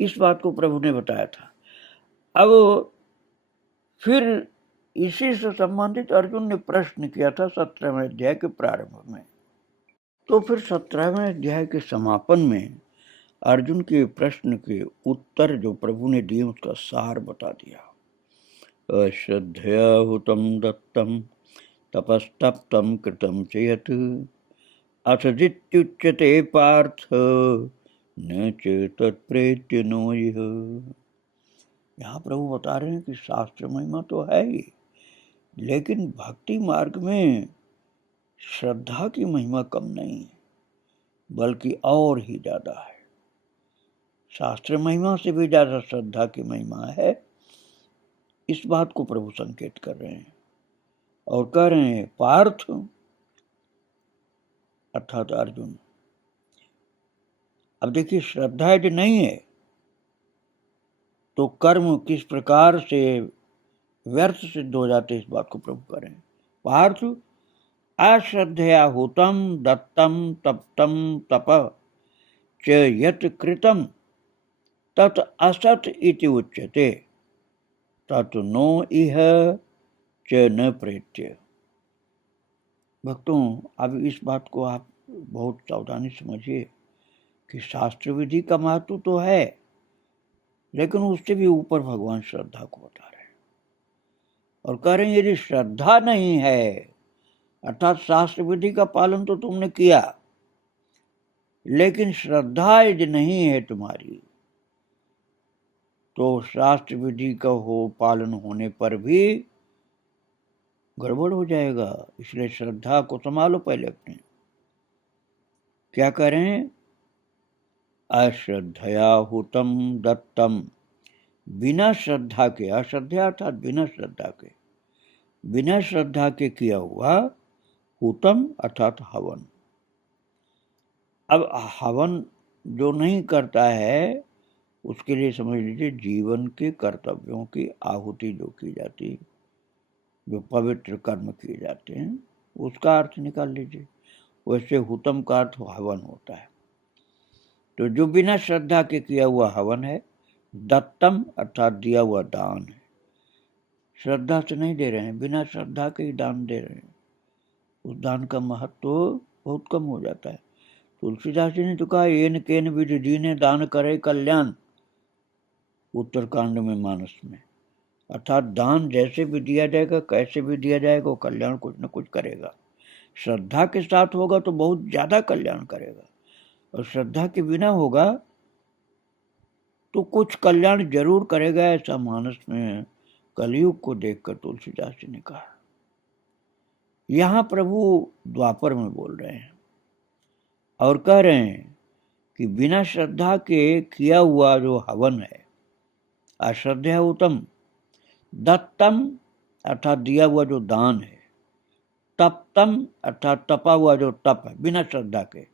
इस बात को प्रभु ने बताया था। अब फिर इसी से संबंधित अर्जुन ने प्रश्न किया था 17वें अध्याय के प्रारंभ में। तो फिर 17वें अध्याय के समापन में अर्जुन के प्रश्न के उत्तर जो प्रभु ने दिए उसका सार बता दिया। अश्रद्धया हुतं दत्तं तपस्तप्तं कृतं च यत् असदित्युच्यते पार्थ न च तत्प्रेत्य नो इह। यहाँ प्रभु बता रहे हैं कि शास्त्र महिमा तो है ही, लेकिन भक्ति मार्ग में श्रद्धा की महिमा कम नहीं है। बल्कि और ही ज्यादा है। शास्त्र महिमा से भी ज्यादा श्रद्धा की महिमा है। इस बात को प्रभु संकेत कर रहे हैं और कह रहे हैं, पार्थ अर्थात अर्जुन, अब देखिए श्रद्धा यदि नहीं है तो कर्म किस प्रकार से व्यर्थ सिद्ध हो जाते, इस बात को प्रभु करें। पार्थ अश्रद्धया हुतम दत्तम तप्तम तप च यत् कृतम तत् असत इति उच्यते तत् नो इह च न प्रेत्य। भक्तों, अब इस बात को आप बहुत सावधानी समझिए कि शास्त्र विधि का महत्व तो है, लेकिन उससे भी ऊपर भगवान श्रद्धा को बता रहे हैं और कह रहे हैं, यदि श्रद्धा नहीं है, अर्थात शास्त्र विधि का पालन तो तुमने किया, लेकिन श्रद्धा यदि नहीं है तुम्हारी, तो शास्त्र विधि का पालन होने पर भी गड़बड़ हो जाएगा। इसलिए श्रद्धा को संभालो पहले अपने। क्या करें? अश्रद्धया हुतम दत्तम, बिना श्रद्धा के, अश्रद्धा अर्थात बिना श्रद्धा के, बिना श्रद्धा के किया हुआ हुतम अर्थात हवन। अब हवन जो नहीं करता है उसके लिए समझ लीजिए जीवन के कर्तव्यों की आहुति जो की जाती, जो पवित्र कर्म किए जाते हैं, उसका अर्थ निकाल लीजिए। वैसे हुतम का अर्थ हवन होता है। तो जो बिना श्रद्धा के किया हुआ हवन है, दत्तम अर्थात दिया हुआ दान है। श्रद्धा से नहीं दे रहे हैं, बिना श्रद्धा के ही दान दे रहे हैं, उस दान का महत्व तो बहुत कम हो जाता है। तुलसीदास जी ने तो कहा, एन केन विधि दीने दान करे कल्याण, उत्तरकांड में मानस में। अर्थात दान जैसे भी दिया जाएगा, कैसे भी दिया जाएगा, वो कल्याण कुछ न कुछ करेगा। श्रद्धा के साथ होगा तो बहुत ज्यादा कल्याण करेगा, और श्रद्धा के बिना होगा तो कुछ कल्याण जरूर करेगा। ऐसा मानस में कलयुग को देखकर तुलसीदास जी ने कहा। यहां प्रभु द्वापर में बोल रहे हैं और कह रहे हैं कि बिना श्रद्धा के किया हुआ जो हवन है, अश्रद्धया उत्तम, दत्तम अर्थात दिया हुआ जो दान है, तप्तम अर्थात तपा हुआ जो तप है, बिना श्रद्धा के,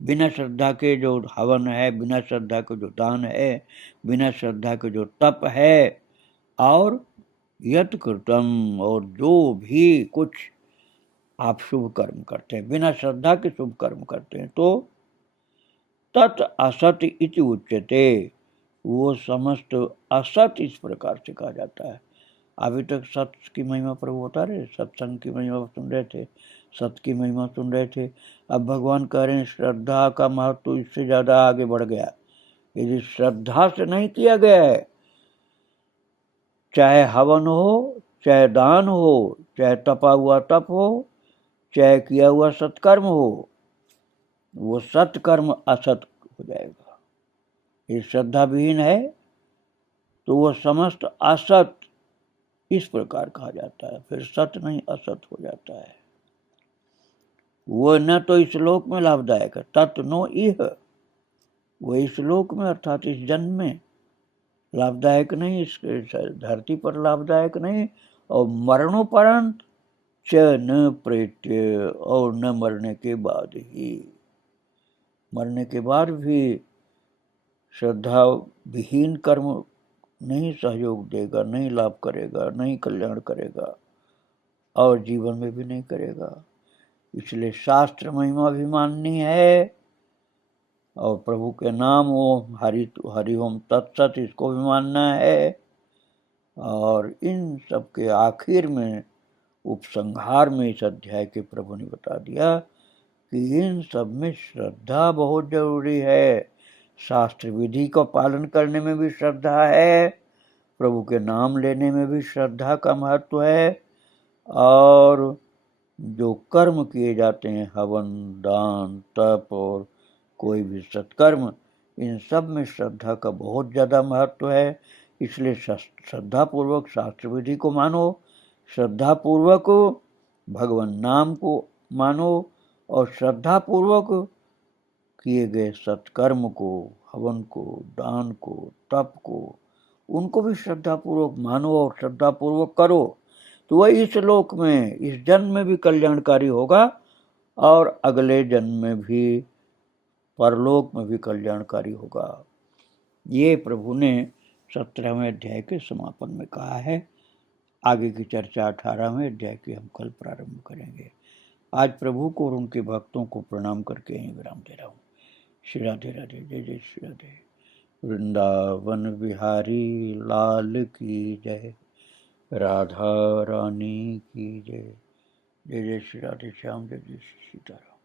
बिना श्रद्धा के जो हवन है, बिना श्रद्धा के जो दान है, बिना श्रद्धा के जो तप है, और यत् कृतम, और जो भी कुछ आप शुभ कर्म करते हैं, बिना श्रद्धा के शुभ कर्म करते हैं, तो तत् असत इति उच्यते, वो समस्त असत इस प्रकार से कहा जाता है। अभी तक सत्य की महिमा प्रभु बता रहे, सत्संग की महिमा सुन रहे थे, सत्य की महिमा सुन रहे थे। अब भगवान कह रहे हैं श्रद्धा का महत्व तो इससे ज्यादा आगे बढ़ गया। यदि श्रद्धा से नहीं किया गया है, चाहे हवन हो, चाहे दान हो, चाहे तपा हुआ तप हो, चाहे किया हुआ सत्कर्म हो, वो सत्कर्म असत हो जाएगा। ये श्रद्धा विहीन है तो वो समस्त असत इस प्रकार कहा जाता है। फिर सत नहीं असत हो जाता है। वो न तो इस लोक में लाभदायक है, तत् नो इह, वो इस लोक में अर्थात इस जन्म में लाभदायक नहीं, इस धरती पर लाभदायक नहीं, और मरणोपरांत च न प्रेत्य, और न मरने के बाद ही, मरने के बाद भी श्रद्धा विहीन कर्म नहीं सहयोग देगा, नहीं लाभ करेगा, नहीं कल्याण करेगा, और जीवन में भी नहीं करेगा। इसलिए शास्त्र महिमा भी माननी है, और प्रभु के नाम ओम हरि ओम तत्सत इसको भी मानना है। और इन सब के आखिर में उपसंहार में इस अध्याय के प्रभु ने बता दिया कि इन सब में श्रद्धा बहुत जरूरी है। शास्त्र विधि का पालन करने में भी श्रद्धा है, प्रभु के नाम लेने में भी श्रद्धा का महत्व है, और जो कर्म किए जाते हैं, हवन, दान, तप और कोई भी सत्कर्म, इन सब में श्रद्धा का बहुत ज़्यादा महत्व है। इसलिए श्रद्धापूर्वक शास्त्र विधि को मानो, श्रद्धापूर्वक भगवान नाम को मानो, और श्रद्धापूर्वक किए गए सत्कर्म को, हवन को, दान को, तप को, उनको भी श्रद्धापूर्वक मानो और श्रद्धापूर्वक करो, तो वह इस लोक में, इस जन्म में भी कल्याणकारी होगा और अगले जन्म में भी, परलोक में भी कल्याणकारी होगा। ये प्रभु ने 17वें अध्याय के समापन में कहा है। आगे की चर्चा 18वें अध्याय की हम कल प्रारंभ करेंगे। आज प्रभु को और उनके भक्तों को प्रणाम करके यहीं विराम दे रहा हूँ। श्री राधे राधे, जय जय श्री राधे। वृंदावन बिहारी लाल की जय, राधा रानी की जय। जय जय श्री राधे श्याम, जय जय श्री सीताराम।